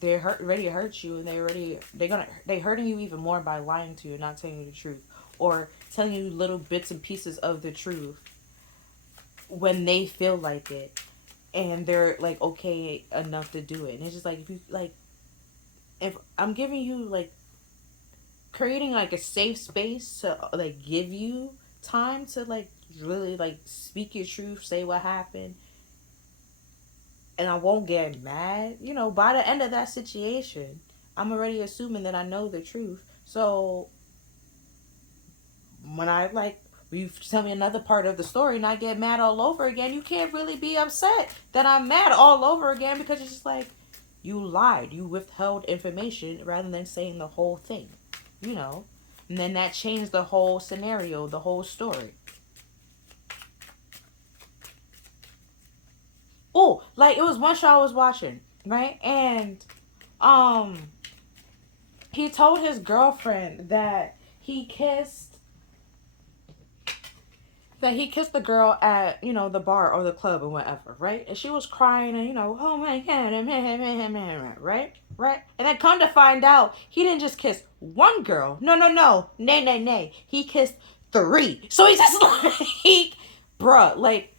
they're ready to hurt you, and they hurting you even more by lying to you, not telling you the truth, or telling you little bits and pieces of the truth when they feel like it, and they're like okay enough to do it. And it's just like, if I'm giving you like creating like a safe space to like give you time to like really like speak your truth, say what happened, and I won't get mad, by the end of that situation, I'm already assuming that I know the truth. So when you tell me another part of the story and I get mad all over again, you can't really be upset that I'm mad all over again, because it's just like, you lied. You withheld information rather than saying the whole thing, And then that changed the whole scenario, the whole story. Oh, like it was one show I was watching. right? And he told his girlfriend that he kissed the girl at, the bar or the club or whatever, right? And she was crying and, oh my God, right? Right? And then come to find out, he didn't just kiss one girl. No, no, no. Nay, nay, nay. He kissed 3. So he's just like, bruh, like,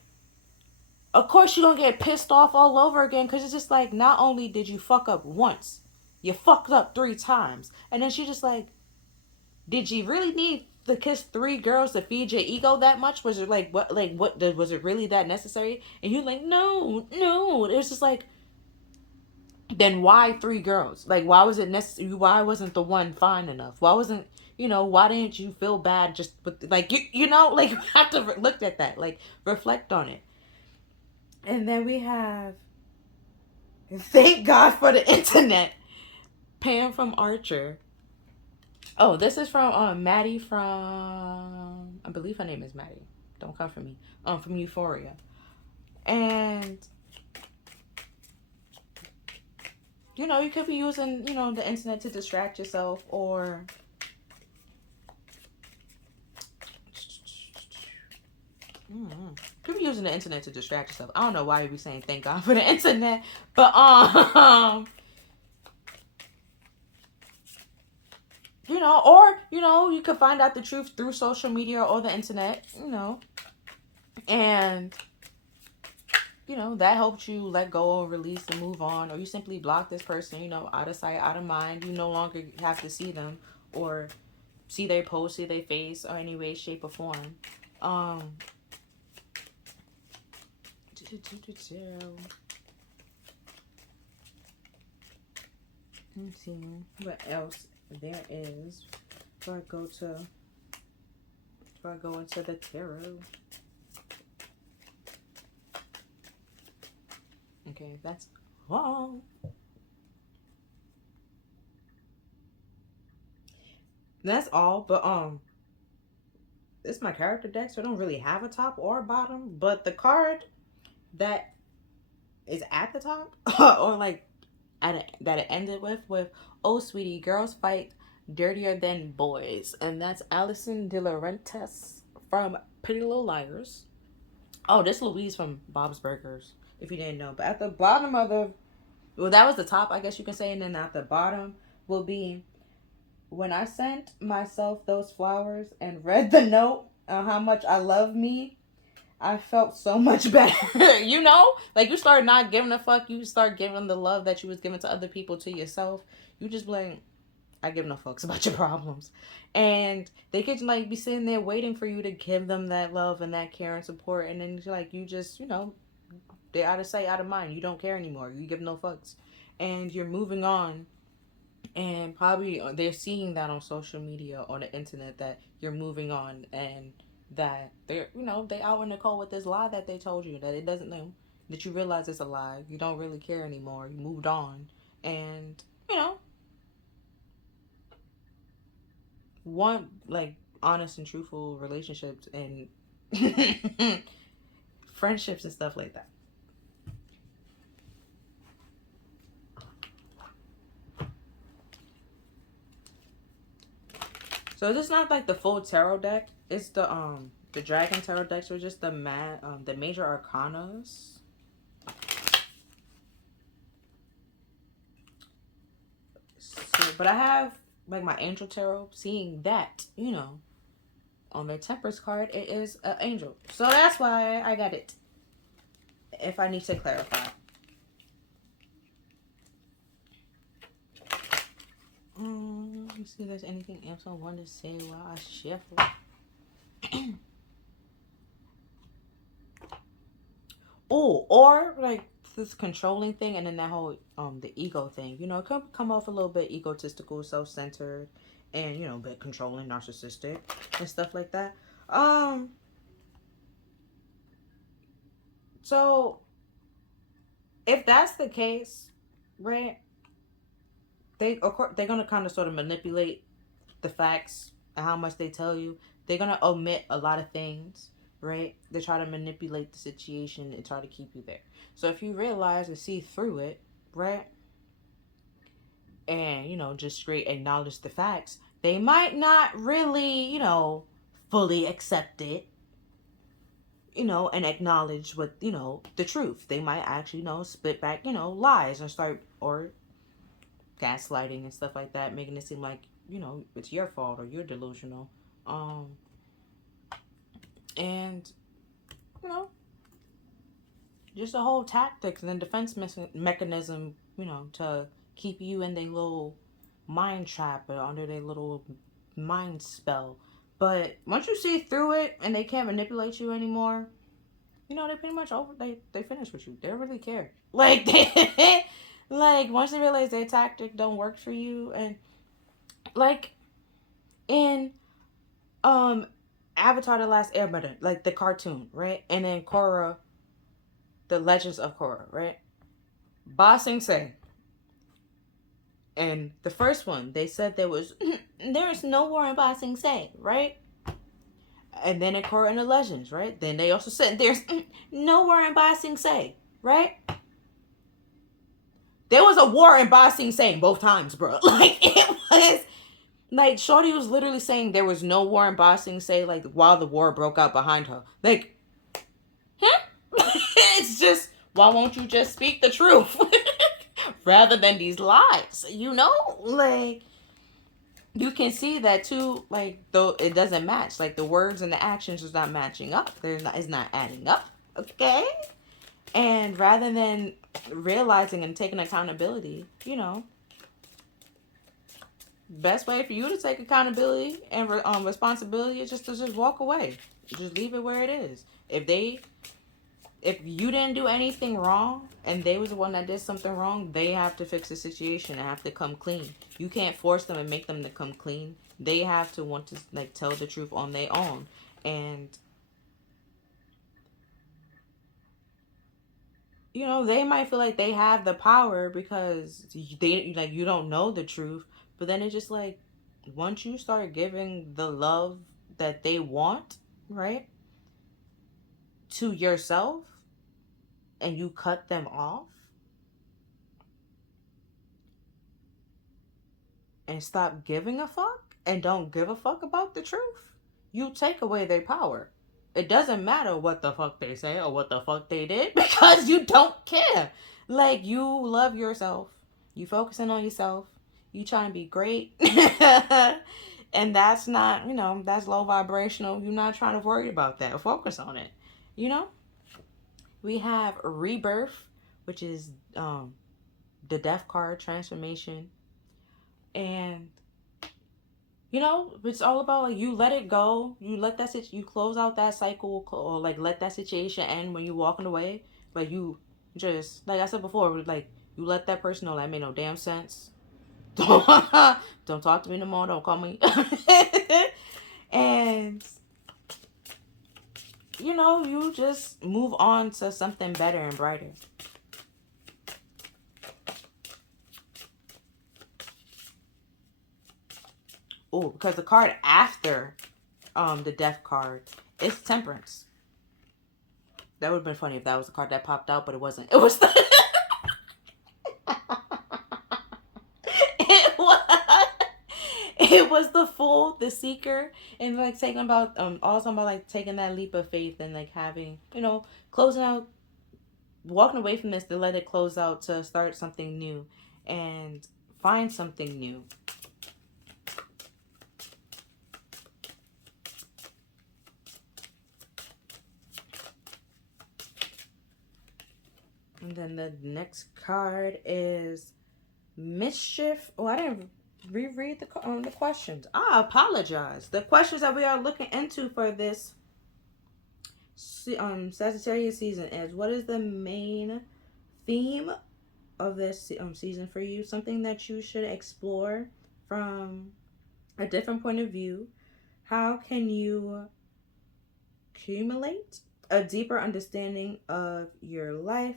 of course you're gonna get pissed off all over again, because it's just like, not only did you fuck up once, you fucked up 3 times. And then she just like, did you really need to kiss 3 girls to feed your ego that much? Was it what was it really that necessary? And you're like, no, no. It was just like, then why 3 girls? Like, why was it necessary? Why wasn't the one fine enough? Why wasn't, why didn't you feel bad just with, like, like, you have to look at that, like, reflect on it. And then we have, thank God for the internet, Pam from Archer. Oh, this is from Maddie from, I believe her name is Maddie. Don't come for me. From Euphoria. And you could be using, the internet to distract yourself, or could be using the internet to distract yourself. I don't know why you be saying thank God for the internet, but or you could find out the truth through social media or the internet, and that helped you let go or release and move on, or you simply block this person, out of sight, out of mind. You no longer have to see them or see their post, see their face, or any way, shape, or form. Let's see what else there is before I go into the tarot. Okay, that's all. That's all, but it's my character deck, so I don't really have a top or a bottom. But the card that is at the top, or like that it ended with, oh sweetie, girls fight dirtier than boys, and that's Alison De Laurentiis from Pretty Little Liars. Oh, this is Louise from Bob's Burgers, if you didn't know. But at the bottom of that was the top, I guess you can say, and then at the bottom will be, when I sent myself those flowers and read the note on how much I love me, I felt so much better. Like, you start not giving a fuck. You start giving the love that you was giving to other people to yourself. You just like, I give no fucks about your problems. And they could like be sitting there waiting for you to give them that love and that care and support. And then like, you just, they're out of sight, out of mind. You don't care anymore. You give no fucks. And you're moving on. And probably they're seeing that on social media, on the internet, that you're moving on, and that they're, they out in the cold with this lie that they told you, that it doesn't know, that you realize it's a lie. You don't really care anymore. You moved on. And, want like honest and truthful relationships and friendships and stuff like that. So this is not like the full tarot deck. It's the dragon tarot decks, or just the major arcanas. So, but I have like my angel tarot, seeing that, on the Temperance card, it is an angel. So that's why I got it. If I need to clarify. Let me see if there's anything else I want to say while I shuffle. Oh, or like this controlling thing, and then that whole the ego thing. It could come off a little bit egotistical, self-centered, and a bit controlling, narcissistic, and stuff like that. So if that's the case, right? They're gonna kind of sort of manipulate the facts and how much they tell you. They're gonna omit a lot of things, right? They try to manipulate the situation and try to keep you there. So if you realize and see through it, right? And, just straight acknowledge the facts. They might not really, fully accept it, and acknowledge what, the truth. They might actually, spit back, lies and start, or gaslighting and stuff like that, making it seem like, it's your fault or you're delusional. And, you know, just a whole tactics and defense mechanism, to keep you in their little mind trap or under their little mind spell. But once you see through it and they can't manipulate you anymore, they pretty much over. They finish with you. They don't really care. Like like once they realize their tactic don't work for you, and like in Avatar: The Last Airbender, like the cartoon, right? And then Korra, The Legends of Korra, right? Ba Sing Se. And the first one, they said there is no war in Ba Sing Se, right? And then in Korra and the Legends, right? Then they also said there's no war in Ba Sing Se, right? There was a war in Ba Sing Se both times, bro. Like, it was... Like, Shorty was literally saying there was no war in Ba Sing Se, like, while the war broke out behind her. Like, it's just, why won't you just speak the truth? Rather than these lies, Like, you can see that, too, like, though it doesn't match. Like, the words and the actions is not matching up. It's not adding up, okay? And rather than realizing and taking accountability, best way for you to take accountability and responsibility is just to walk away. Just leave it where it is. If you didn't do anything wrong and they was the one that did something wrong, they have to fix the situation and have to come clean. You can't force them and make them to come clean. They have to want to, like, tell the truth on their own. And they might feel like they have the power because you don't know the truth. But then it's just like, once you start giving the love that they want, right, to yourself, and you cut them off and stop giving a fuck and don't give a fuck about the truth, you take away their power. It doesn't matter what the fuck they say or what the fuck they did because you don't care. Like, you love yourself. You focusing on yourself. You trying to be great. And that's not, that's low vibrational. You're not trying to worry about that. Focus on it. We have Rebirth, which is the death card, transformation. And it's all about, like, you let it go. You let you close out that cycle, or like let that situation end when you're walking away. Like, you just, like I said before, like, you let that person know that made no damn sense. Don't talk to me no more. Don't call me. And you just move on to something better and brighter. Oh, because the card after the death card is Temperance. That would have been funny if that was the card that popped out, but it wasn't. It was it was the Fool, the Seeker, and like taking about also about like taking that leap of faith and like having, closing out, walking away from this to let it close out to start something new and find something new. And then the next card is Mischief. Oh, I didn't reread the questions. I apologize. The questions that we are looking into for this Sagittarius season is, what is the main theme of this season for you? Something that you should explore from a different point of view. How can you accumulate a deeper understanding of your life?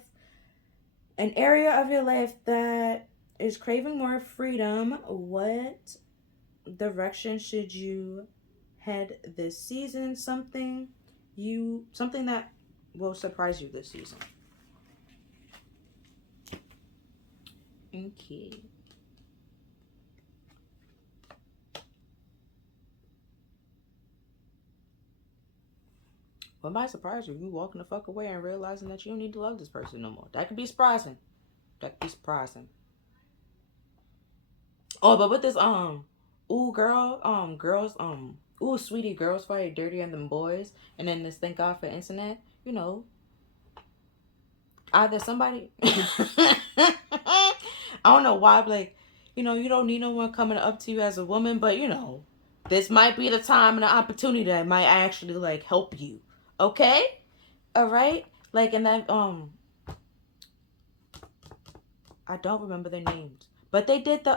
An area of your life that is craving more freedom. What direction should you head this season? Something that will surprise you this season. Okay. What might surprise you? You walking the fuck away and realizing that you don't need to love this person no more. That could be surprising. That could be surprising. Oh, but with this ooh girl, girls, ooh sweetie, girls fight dirtier than boys, and then this thank God for internet. You know, either somebody, I don't know why, but like, you know, you don't need no one coming up to you as a woman, but you know, this might be the time and the opportunity that might actually like help you. Okay, all right, like, and then I don't remember their names, but they did the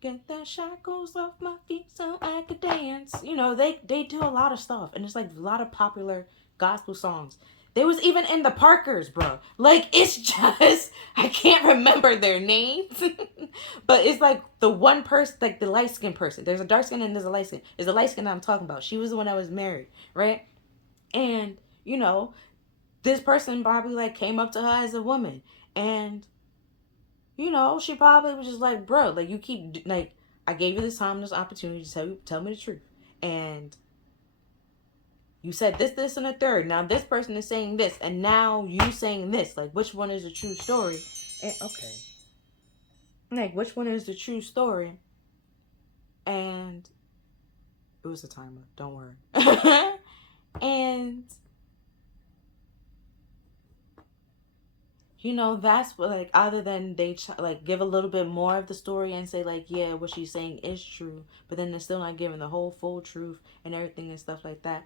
get the shackles off my feet so I could dance. You know, they do a lot of stuff, and it's like a lot of popular gospel songs. They was even in the Parkers, bro. Like, it's just I can't remember their names, but it's like the one person, like the light skinned person. There's a dark skin and there's a light skin. It's the light skin that I'm talking about. She was the one that was married, right? And you know, this person probably like came up to her as a woman, and you know, she probably was just like, bro, like you keep like I gave you this time, this opportunity to tell me the truth, and you said this, and a third. Now this person is saying this, and now you saying this. Like, which one is the true story? And, okay, like which one is the true story? And it was a timer. Don't worry. And you know, that's what, like, other than they like give a little bit more of the story and say like, yeah, what she's saying is true, but then they're still not giving the whole full truth and everything and stuff like that.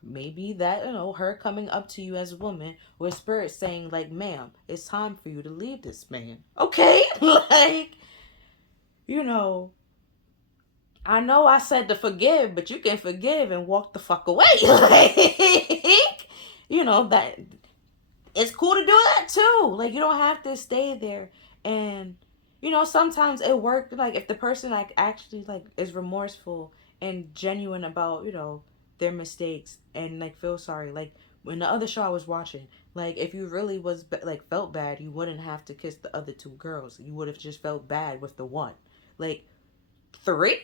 Maybe that, you know, her coming up to you as a woman with spirit saying like, ma'am, it's time for you to leave this man. Okay. Like, you know I said to forgive, but you can forgive and walk the fuck away. Like, you know, that it's cool to do that too. Like, you don't have to stay there. And you know, sometimes it worked. Like, if the person like actually like is remorseful and genuine about, you know, their mistakes and like feel sorry. Like, when the other show I was watching, like, if you really was like felt bad, you wouldn't have to kiss the other two girls. You would have just felt bad with the one. Like, three.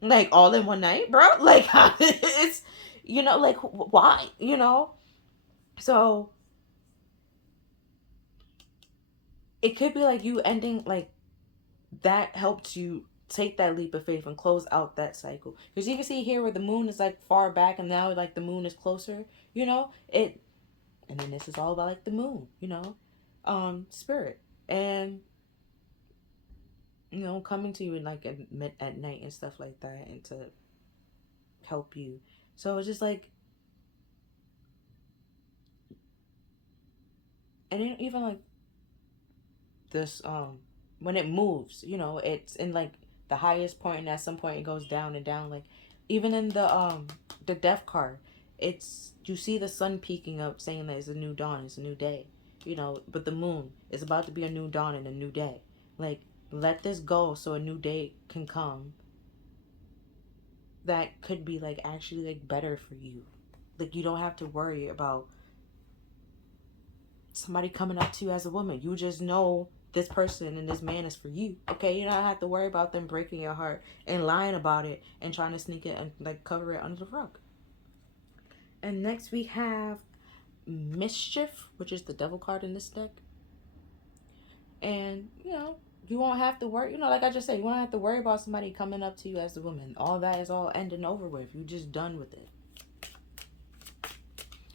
Like all in one night, bro. Like, it's, you know, like, why, you know. So it could be like you ending, like, that helped you take that leap of faith and close out that cycle, because you can see here where the moon is like far back and now like the moon is closer, you know it. And then this is all about like the moon, you know, spirit, and you know, coming to you in like at night and stuff like that, and to help you. So it's just like, and then even like this, when it moves, you know, it's in like the highest point, and at some point it goes down and down. Like, even in the death card, it's, you see the sun peeking up saying that it's a new dawn, it's a new day, you know, but the moon is about to be a new dawn and a new day. Like, let this go so a new day can come that could be like actually like better for you. Like, you don't have to worry about somebody coming up to you as a woman. You just know this person and this man is for you. Okay, you don't have to worry about them breaking your heart and lying about it and trying to sneak it and like cover it under the rug. And next we have Mischief, which is the devil card in this deck. And you know, you won't have to worry, you know, like I just said, you won't have to worry about somebody coming up to you as a woman. All that is all ending over with. You just done with it.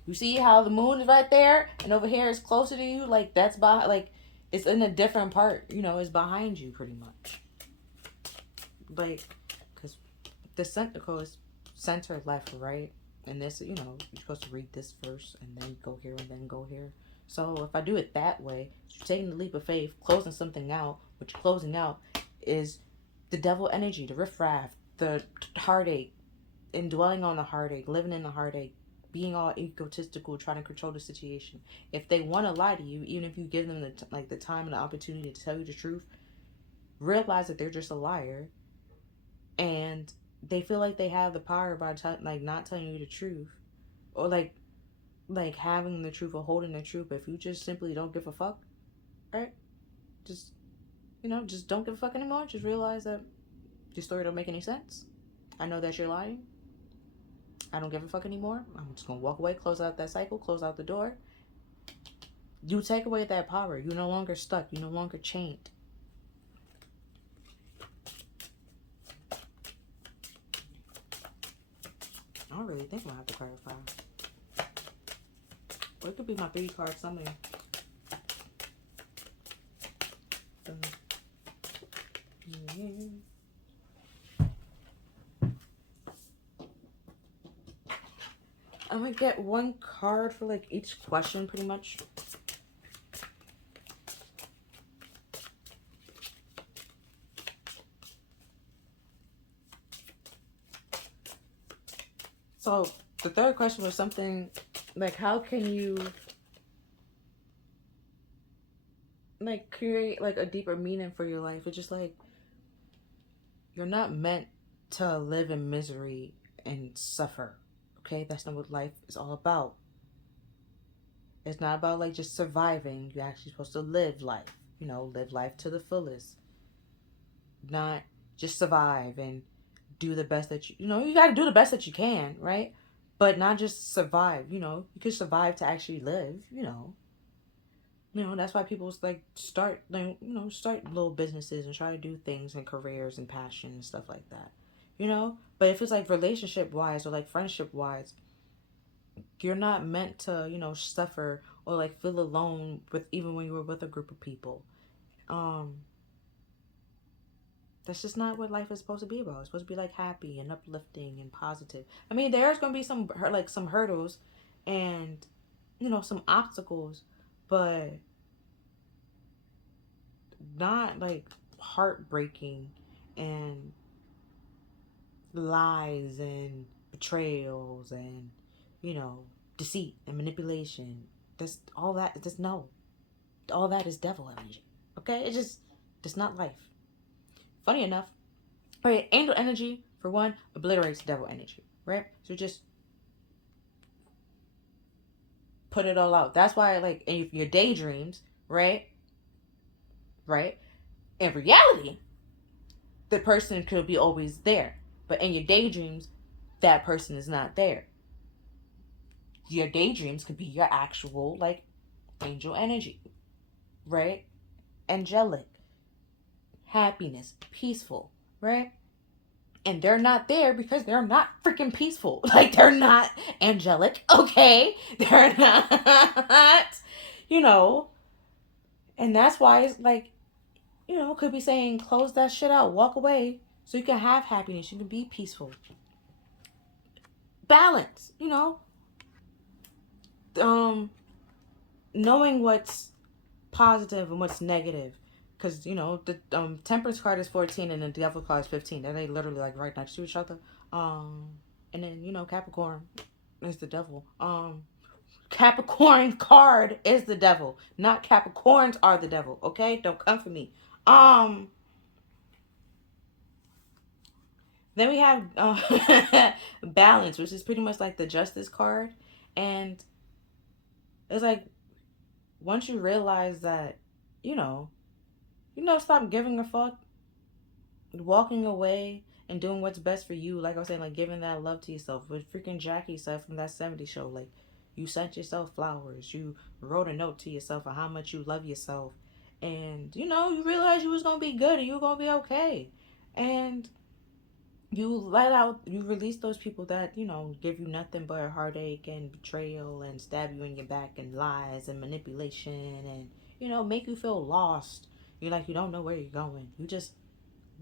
You see how the moon is right there, and over here is closer to you. Like, that's behind. Like, it's in a different part. You know, it's behind you pretty much. Like, because the center is center, left, right, and this. You know, you're supposed to read this first, and then go here, and then go here. So if I do it that way, you're taking the leap of faith, closing something out. What you're closing out is the devil energy, the riffraff, the heartache, and dwelling on the heartache, living in the heartache, being all egotistical, trying to control the situation. If they want to lie to you, even if you give them the time and the opportunity to tell you the truth, realize that they're just a liar, and they feel like they have the power by like not telling you the truth, or like like having the truth or holding the truth. If you just simply don't give a fuck, right? Just, just don't give a fuck anymore. Just realize that your story don't make any sense. I know that you're lying. I don't give a fuck anymore. I'm just gonna walk away, close out that cycle, close out the door. You take away that power. You're no longer stuck. You're no longer chained. I don't really think I'm gonna have to clarify. Or it could be my 3 card summoning. I'm gonna get 1 card for like each question pretty much. So the 3rd question was something like, how can you like create like a deeper meaning for your life? It's just like, you're not meant to live in misery and suffer. Okay, that's not what life is all about. It's not about like just surviving. You're actually supposed to live life. Live life to the fullest. Not just survive and do the best that you gotta do the best that you can, right? But not just survive. You could survive to actually live. That's why people like start little businesses and try to do things and careers and passion and stuff like that. But if it's like relationship wise or like friendship wise, you're not meant to suffer or like feel alone with, even when you were with a group of people. That's just not what life is supposed to be about. It's supposed to be like happy and uplifting and positive. I mean, there's gonna be some hurdles and some obstacles, but not like heartbreaking and lies and betrayals and deceit and manipulation. That's all that. Just no, all that is devil energy. Okay, it's not life. Funny enough, right? Angel energy for one obliterates devil energy, right? So just put it all out. That's why, like, in your daydreams, right? In reality, the person could be always there, but in your daydreams, that person is not there. Your daydreams could be your actual like angel energy, right? Angelic, happiness, peaceful, right? And they're not there because they're not freaking peaceful. Like, they're not angelic, okay? They're not, And that's why it's like, could be saying, close that shit out, walk away, so you can have happiness, you can be peaceful. Balance, knowing what's positive and what's negative. Because, the Temperance card is 14 and the Devil card is 15. They're literally like right next to each other. And then, Capricorn is the devil. Capricorn card is the devil. Not Capricorns are the devil. Okay? Don't come for me. Then we have balance, which is pretty much like the Justice card. And it's like, once you realize that, stop giving a fuck, walking away and doing what's best for you. Like I was saying, like giving that love to yourself. With freaking Jackie said from that 70s show, like, you sent yourself flowers. You wrote a note to yourself of how much you love yourself. And, you realized you was going to be good and you were going to be okay. And you release those people that, give you nothing but heartache and betrayal and stab you in your back and lies and manipulation and, make you feel lost. You're like, you don't know where you're going. You just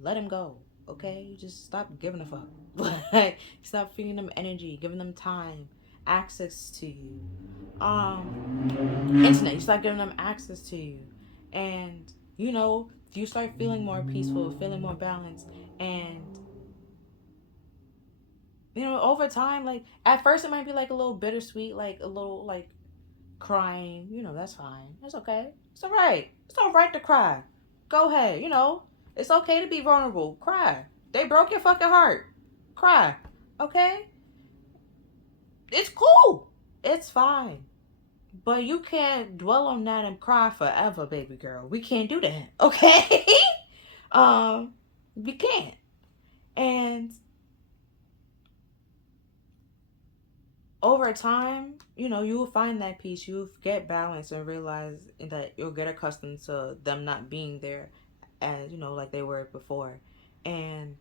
let him go, okay? You just stop giving a fuck. Like, stop feeding them energy, giving them time, access to you. Internet, you start giving them access to you. And, you start feeling more peaceful, feeling more balanced. And, over time, like, at first it might be like a little bittersweet, like a little, like, crying. That's fine. It's okay. It's all right. It's all right to cry. Go ahead. It's okay to be vulnerable. Cry. They broke your fucking heart. Cry. Okay? It's cool. It's fine. But you can't dwell on that and cry forever, baby girl. We can't do that. Okay? We can't. And over time, you will find that peace. You'll get balance and realize that you'll get accustomed to them not being there as, like they were before. And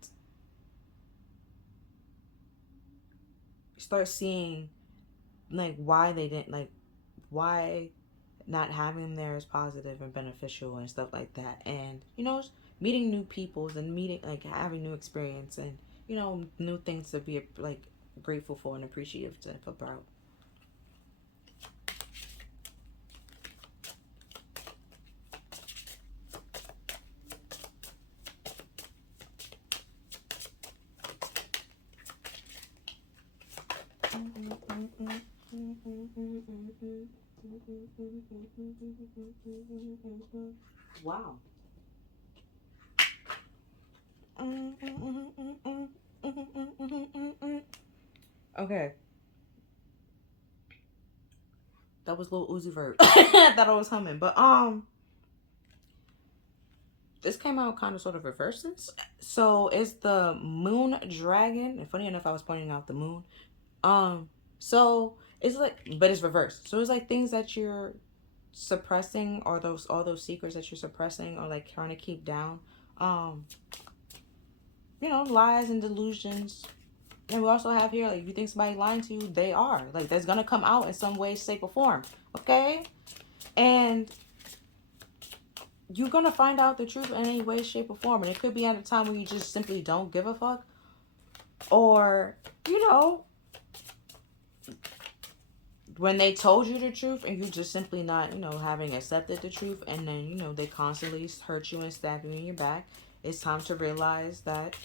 start seeing like why they didn't like why not having them there is positive and beneficial and stuff like that. And meeting new peoples and meeting like having new experience and new things to be like grateful for and appreciative about. Wow. Okay. That was Lil Uzi Vert. I thought I was humming, but this came out kind of sort of reverses. So it's the moon dragon, and funny enough, I was pointing out the moon. So it's like, but it's reversed. So it's like things that you're suppressing, or all those secrets that you're suppressing or like trying to keep down. Lies and delusions. And we also have here, like, if you think somebody lying to you, they are. Like, that's gonna come out in some way, shape, or form. Okay? And you're gonna find out the truth in any way, shape, or form. And it could be at a time where you just simply don't give a fuck. Or, when they told you the truth and you just simply not, having accepted the truth, and then, they constantly hurt you and stab you in your back. It's time to realize that,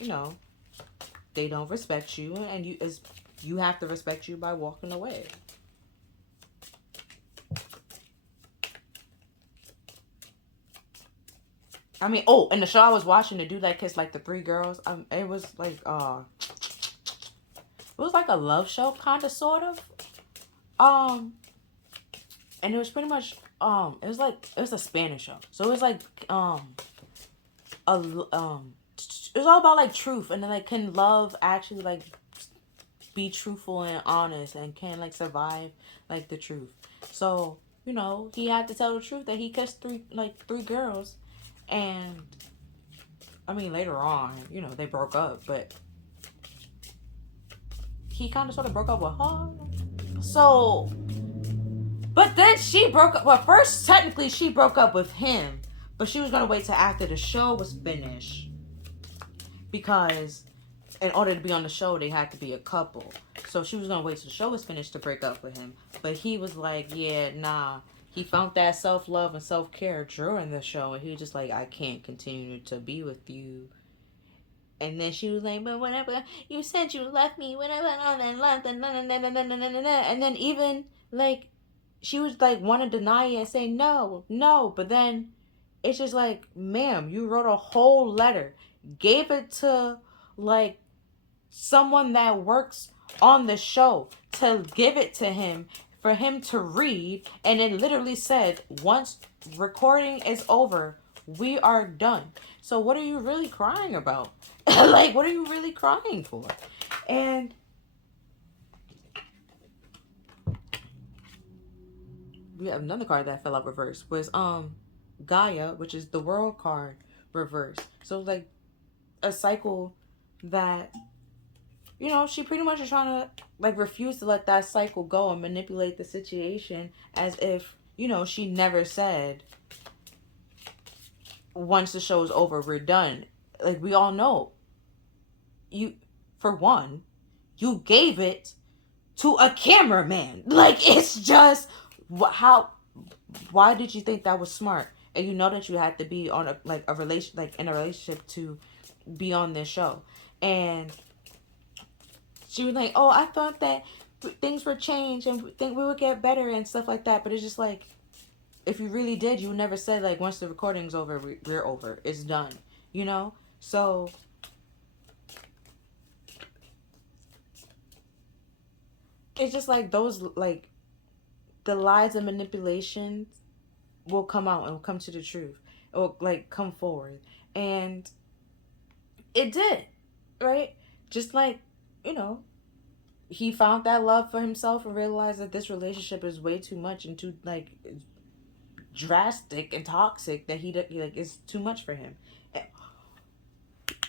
they don't respect you, and you have to respect you by walking away. I mean, in the show I was watching, the dude that kissed like the three girls, it was like it was like a love show kind of sort of. And it was pretty much it was a Spanish show. So it was like it was all about like truth, and then like can love actually like be truthful and honest, and can like survive like the truth. So he had to tell the truth that he kissed three girls. And I mean, later on, they broke up, but he kind of sort of broke up with her. So, but then she broke up. Well, first, technically, she broke up with him, but she was going to wait till after the show was finished, because in order to be on the show, they had to be a couple. So she was going to wait till the show was finished to break up with him. But he was like, yeah, nah. He found that self-love and self-care during the show, and he was just like, I can't continue to be with you. And then she was like, but whenever you said you left me, when I went on and left, and then even like she was like want to deny it and say no, but then it's just like, ma'am, you wrote a whole letter, gave it to like someone that works on the show to give it to him for him to read, and it literally said, once recording is over, we are done. So what are you really crying about? Like, what are you really crying for? And we have another card that fell out reverse, was Gaia, which is the world card reverse. So like a cycle that she pretty much is trying to like refuse to let that cycle go and manipulate the situation as if she never said, once the show's over, we're done. Like, we all know, for one, you gave it to a cameraman. Like, it's just, why did you think that was smart? And you know that you had to be on a relation, like in a relationship, to be on this show. And she was like, oh, I thought that things would change and think we would get better and stuff like that. But it's just like, if you really did, you never said like, once the recording's over, we're over. It's done. So it's just like those, like, the lies and manipulations will come out and will come to the truth. It will like come forward. And it did, right? Just like, you know, he found that love for himself and realized that this relationship is way too much and too like drastic and toxic, that he like it's too much for him.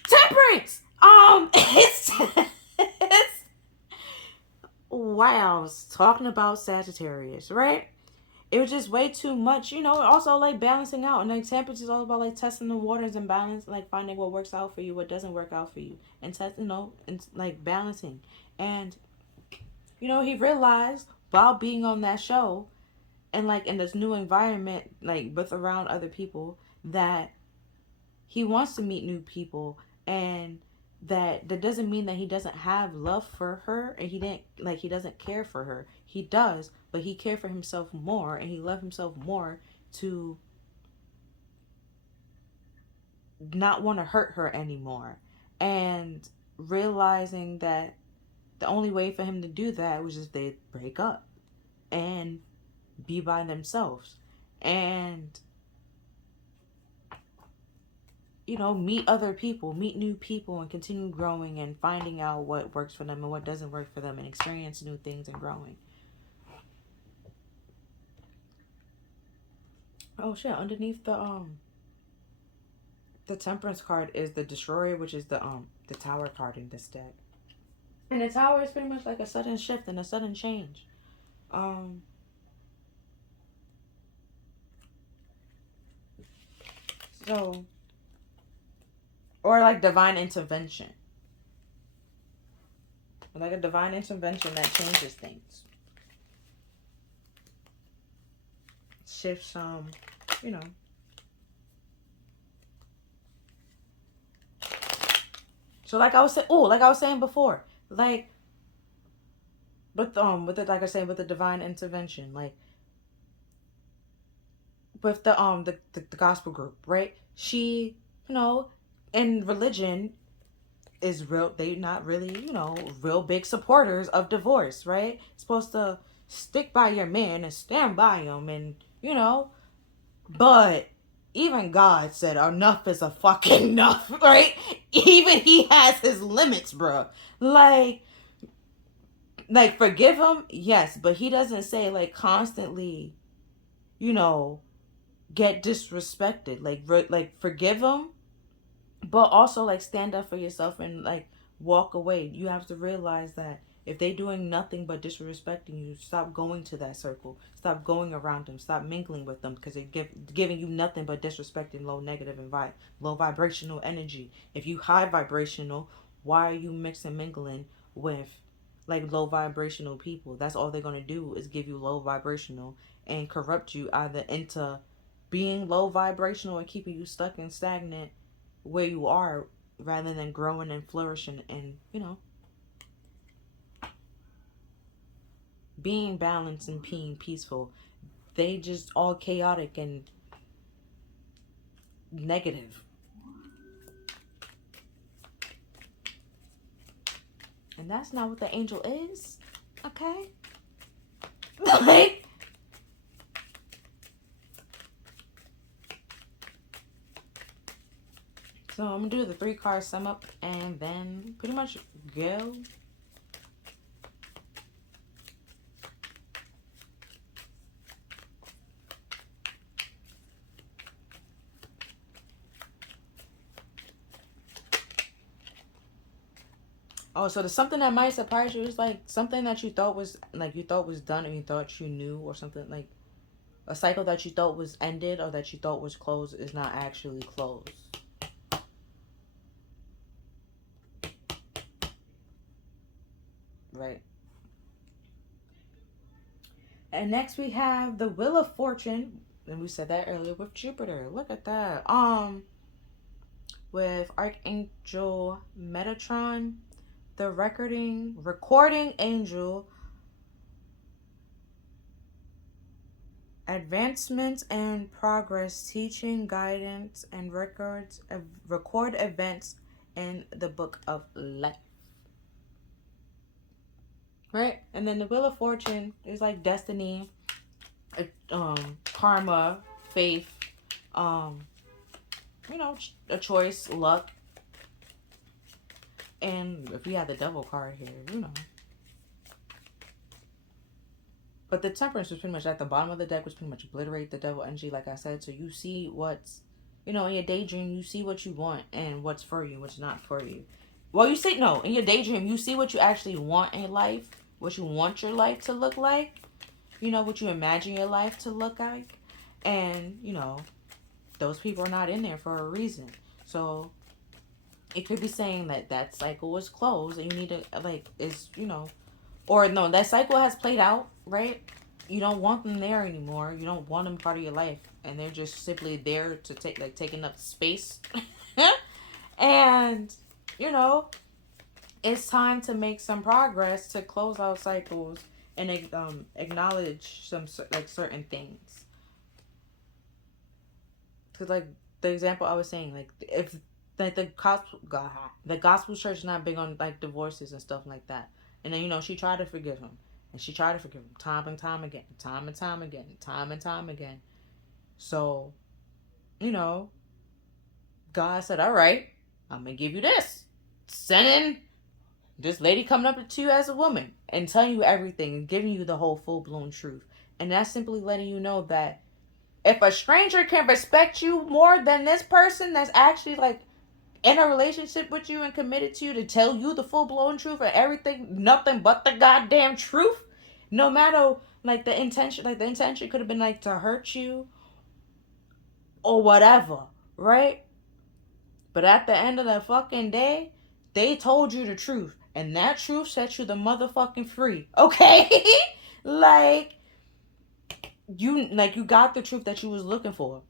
Temperance. It's wow. Talking about Sagittarius, right? It was just way too much, you know. Also, like balancing out, and like temperance is all about like testing the waters and balance, like finding what works out for you, what doesn't work out for you, and test, you know, and like balancing. And you know, he realized while being on that show and like in this new environment, like with around other people, that he wants to meet new people, and that doesn't mean that he doesn't have love for her, and he doesn't care for her. He does, but he cared for himself more, and he loved himself more to not want to hurt her anymore. And realizing that the only way for him to do that was just they break up and be by themselves, and you know, meet other people, meet new people, and continue growing and finding out what works for them and what doesn't work for them, and experience new things and growing. Oh shit, underneath the temperance card is the destroyer, which is the tower card in this deck. And the tower is pretty much like a sudden shift and a sudden change. So, or like divine intervention. Like a divine intervention that changes things. Shifts, you know. So like I was saying, like I was saying before, like with the like I was saying with the divine intervention, like with the gospel group, right? She, you know, in religion is real, they not really, you know, real big supporters of divorce, right? Supposed to stick by your man and stand by him, and you know, but even God said enough is a fucking enough, right? Even he has his limits, bro. Like forgive him, yes, but he doesn't say like constantly, you know, get disrespected. Like forgive him, but also like stand up for yourself and like walk away. You have to realize that if they doing nothing but disrespecting you, stop going to that circle, stop going around them, stop mingling with them, because they giving you nothing but disrespect and low negative and low vibrational energy. If you high vibrational, why are you mixing mingling with like low vibrational people? That's all they're gonna do is give you low vibrational and corrupt you either into being low vibrational and keeping you stuck and stagnant where you are, rather than growing and flourishing and, you know, being balanced and being peaceful. They just all chaotic and negative. And that's not what the angel is. Okay? Like, so I'm gonna do the 3-card sum up and then pretty much go. Oh, so there's something that might surprise you. Is like something that you thought was done and you thought you knew, or something like a cycle that you thought was ended or that you thought was closed is not actually closed. Right. And next we have the Wheel of Fortune. And we said that earlier with Jupiter. Look at that. With Archangel Metatron, the recording angel, advancements and progress, teaching, guidance, and record events in the book of life. Right? And then the Wheel of Fortune is like destiny, karma, faith, you know, a choice, luck. And if we had the devil card here, you know. But the temperance was pretty much at the bottom of the deck, which pretty much obliterate the devil energy, like I said. So you see what's, you know, in your daydream, you see what you want and what's for you, what's not for you. Well, you see, no, in your daydream, you see what you actually want in life, what you want your life to look like, you know, what you imagine your life to look like. And, you know, those people are not in there for a reason. So it could be saying that that cycle was closed and you need to, like, is, you know, or no, that cycle has played out, right? You don't want them there anymore. You don't want them part of your life. And they're just simply there to take, like, taking up space. And, you know, it's time to make some progress to close out cycles and acknowledge some, like, certain things. Because, like, the example I was saying, like, if, like, the gospel church is not big on, like, divorces and stuff like that. And then, you know, she tried to forgive him. And she tried to forgive him time and time again. Time and time again. Time and time again. So, you know, God said, all right, I'm going to give you this. Sending this lady coming up to you as a woman and telling you everything and giving you the whole full-blown truth. And that's simply letting you know that if a stranger can respect you more than this person that's actually, like, in a relationship with you and committed to you to tell you the full-blown truth and everything, nothing but the goddamn truth, no matter, like, the intention could have been, like, to hurt you or whatever, right? But at the end of the fucking day, they told you the truth, and that truth set you the motherfucking free, okay? like you got the truth that you was looking for.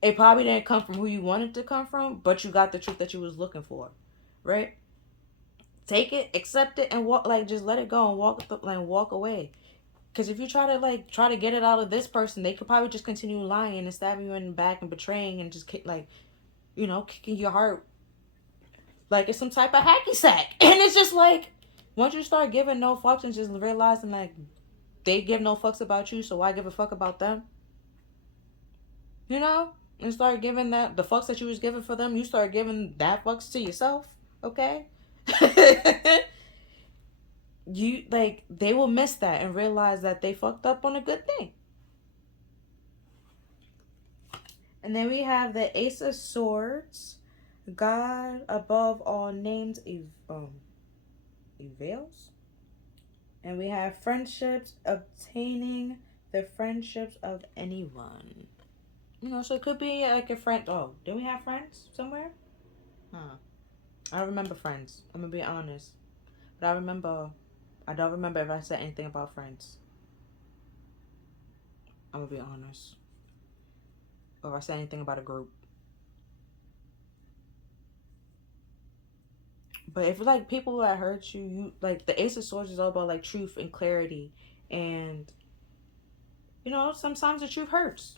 It probably didn't come from who you wanted to come from, but you got the truth that you was looking for, right? Take it, accept it, and walk. Like, just let it go and walk away. Because if you try to get it out of this person, they could probably just continue lying and stabbing you in the back and betraying and just, like, you know, kicking your heart like it's some type of hacky sack. And it's just like, once you start giving no fucks and just realizing, like, they give no fucks about you, so why give a fuck about them? You know? And start giving the fucks that you was giving for them, you start giving that fucks to yourself, okay? You, like, they will miss that and realize that they fucked up on a good thing. And then we have the Ace of Swords. God above all names avails. And we have friendships, obtaining the friendships of anyone. You know, so it could be like a friend. Oh, do we have friends somewhere? Huh. I don't remember friends. I'm gonna be honest. But I don't remember if I said anything about friends. I'm gonna be honest. Or if I said anything about a group. But if, like, people that hurt you, you, like, the Ace of Swords is all about, like, truth and clarity. And, you know, sometimes the truth hurts.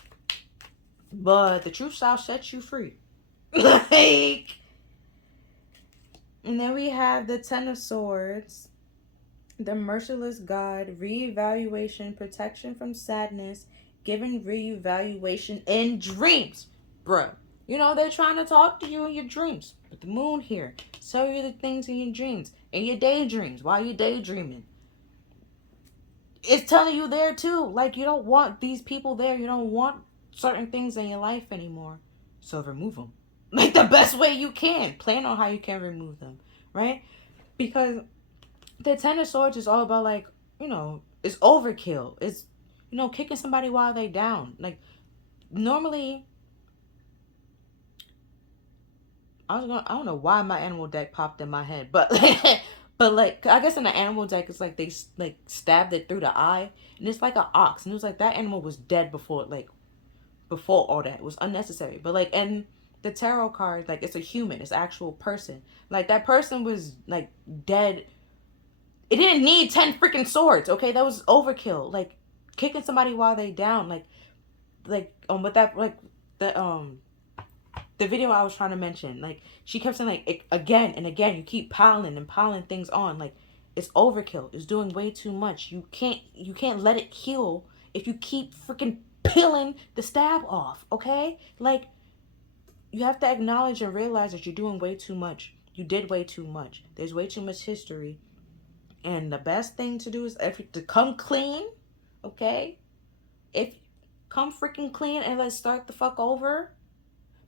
But the truth shall set you free. Like, and then we have the Ten of Swords. The merciless God, reevaluation, protection from sadness, giving reevaluation in dreams. Bruh. You know, they're trying to talk to you in your dreams. But the moon here, tell you the things in your dreams, in your daydreams, while you're daydreaming. It's telling you there too. Like, you don't want these people there. You don't want certain things in your life anymore. So remove them. Like, the best way you can. Plan on how you can remove them. Right? Because the Ten of Swords is all about, like, you know, it's overkill. It's, you know, kicking somebody while they down. Like, normally, I don't know why my animal deck popped in my head, but but, like, I guess in the animal deck, it's like they, like, stabbed it through the eye, and it's like an ox, and it was like that animal was dead before all that. It was unnecessary. But, like, in the tarot card, like, it's a human, it's an actual person. Like, that person was, like, dead. It didn't need 10 freaking swords, okay? That was overkill. Like, kicking somebody while they down, like, with that, like, the video I was trying to mention, like, she kept saying, like, again and again, you keep piling and piling things on, like, it's overkill. It's doing way too much. You can't let it heal if you keep freaking peeling the stab off, okay? Like, you have to acknowledge and realize that you're doing way too much. You did way too much. There's way too much history. And the best thing to do is to come clean, okay? If come freaking clean and let's start the fuck over.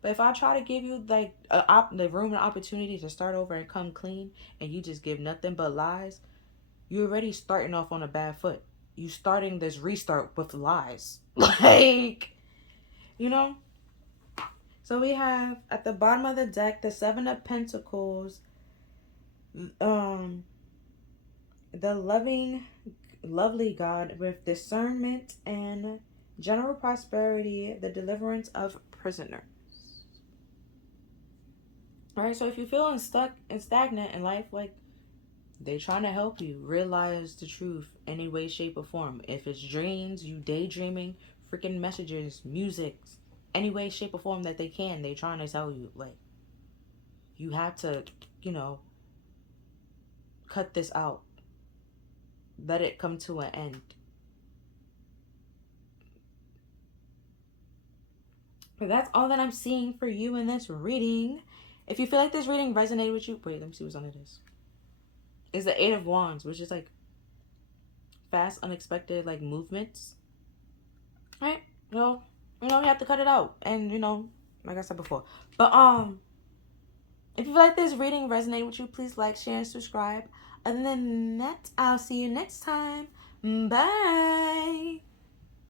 But if I try to give you like the room and opportunity to start over and come clean, and you just give nothing but lies, you're already starting off on a bad foot. You starting this restart with lies. Like, you know? So we have at the bottom of the deck the Seven of Pentacles, the lovely God with discernment and general prosperity, the deliverance of prisoners. All right, so if you're feeling stuck and stagnant in life, like, they trying to help you realize the truth any way, shape, or form. If it's dreams, you daydreaming, freaking messages, music, any way, shape, or form that they can, they trying to tell you, like, you have to, cut this out. Let it come to an end. But that's all that I'm seeing for you in this reading. If you feel like this reading resonated with you, wait, let me see what's under this. Is the Eight of Wands, which is like fast, unexpected, like movements. Right? Well, you have to cut it out. And, like I said before. But, if you feel like this reading resonated with you, please like, share, and subscribe. Other than that, I'll see you next time. Bye.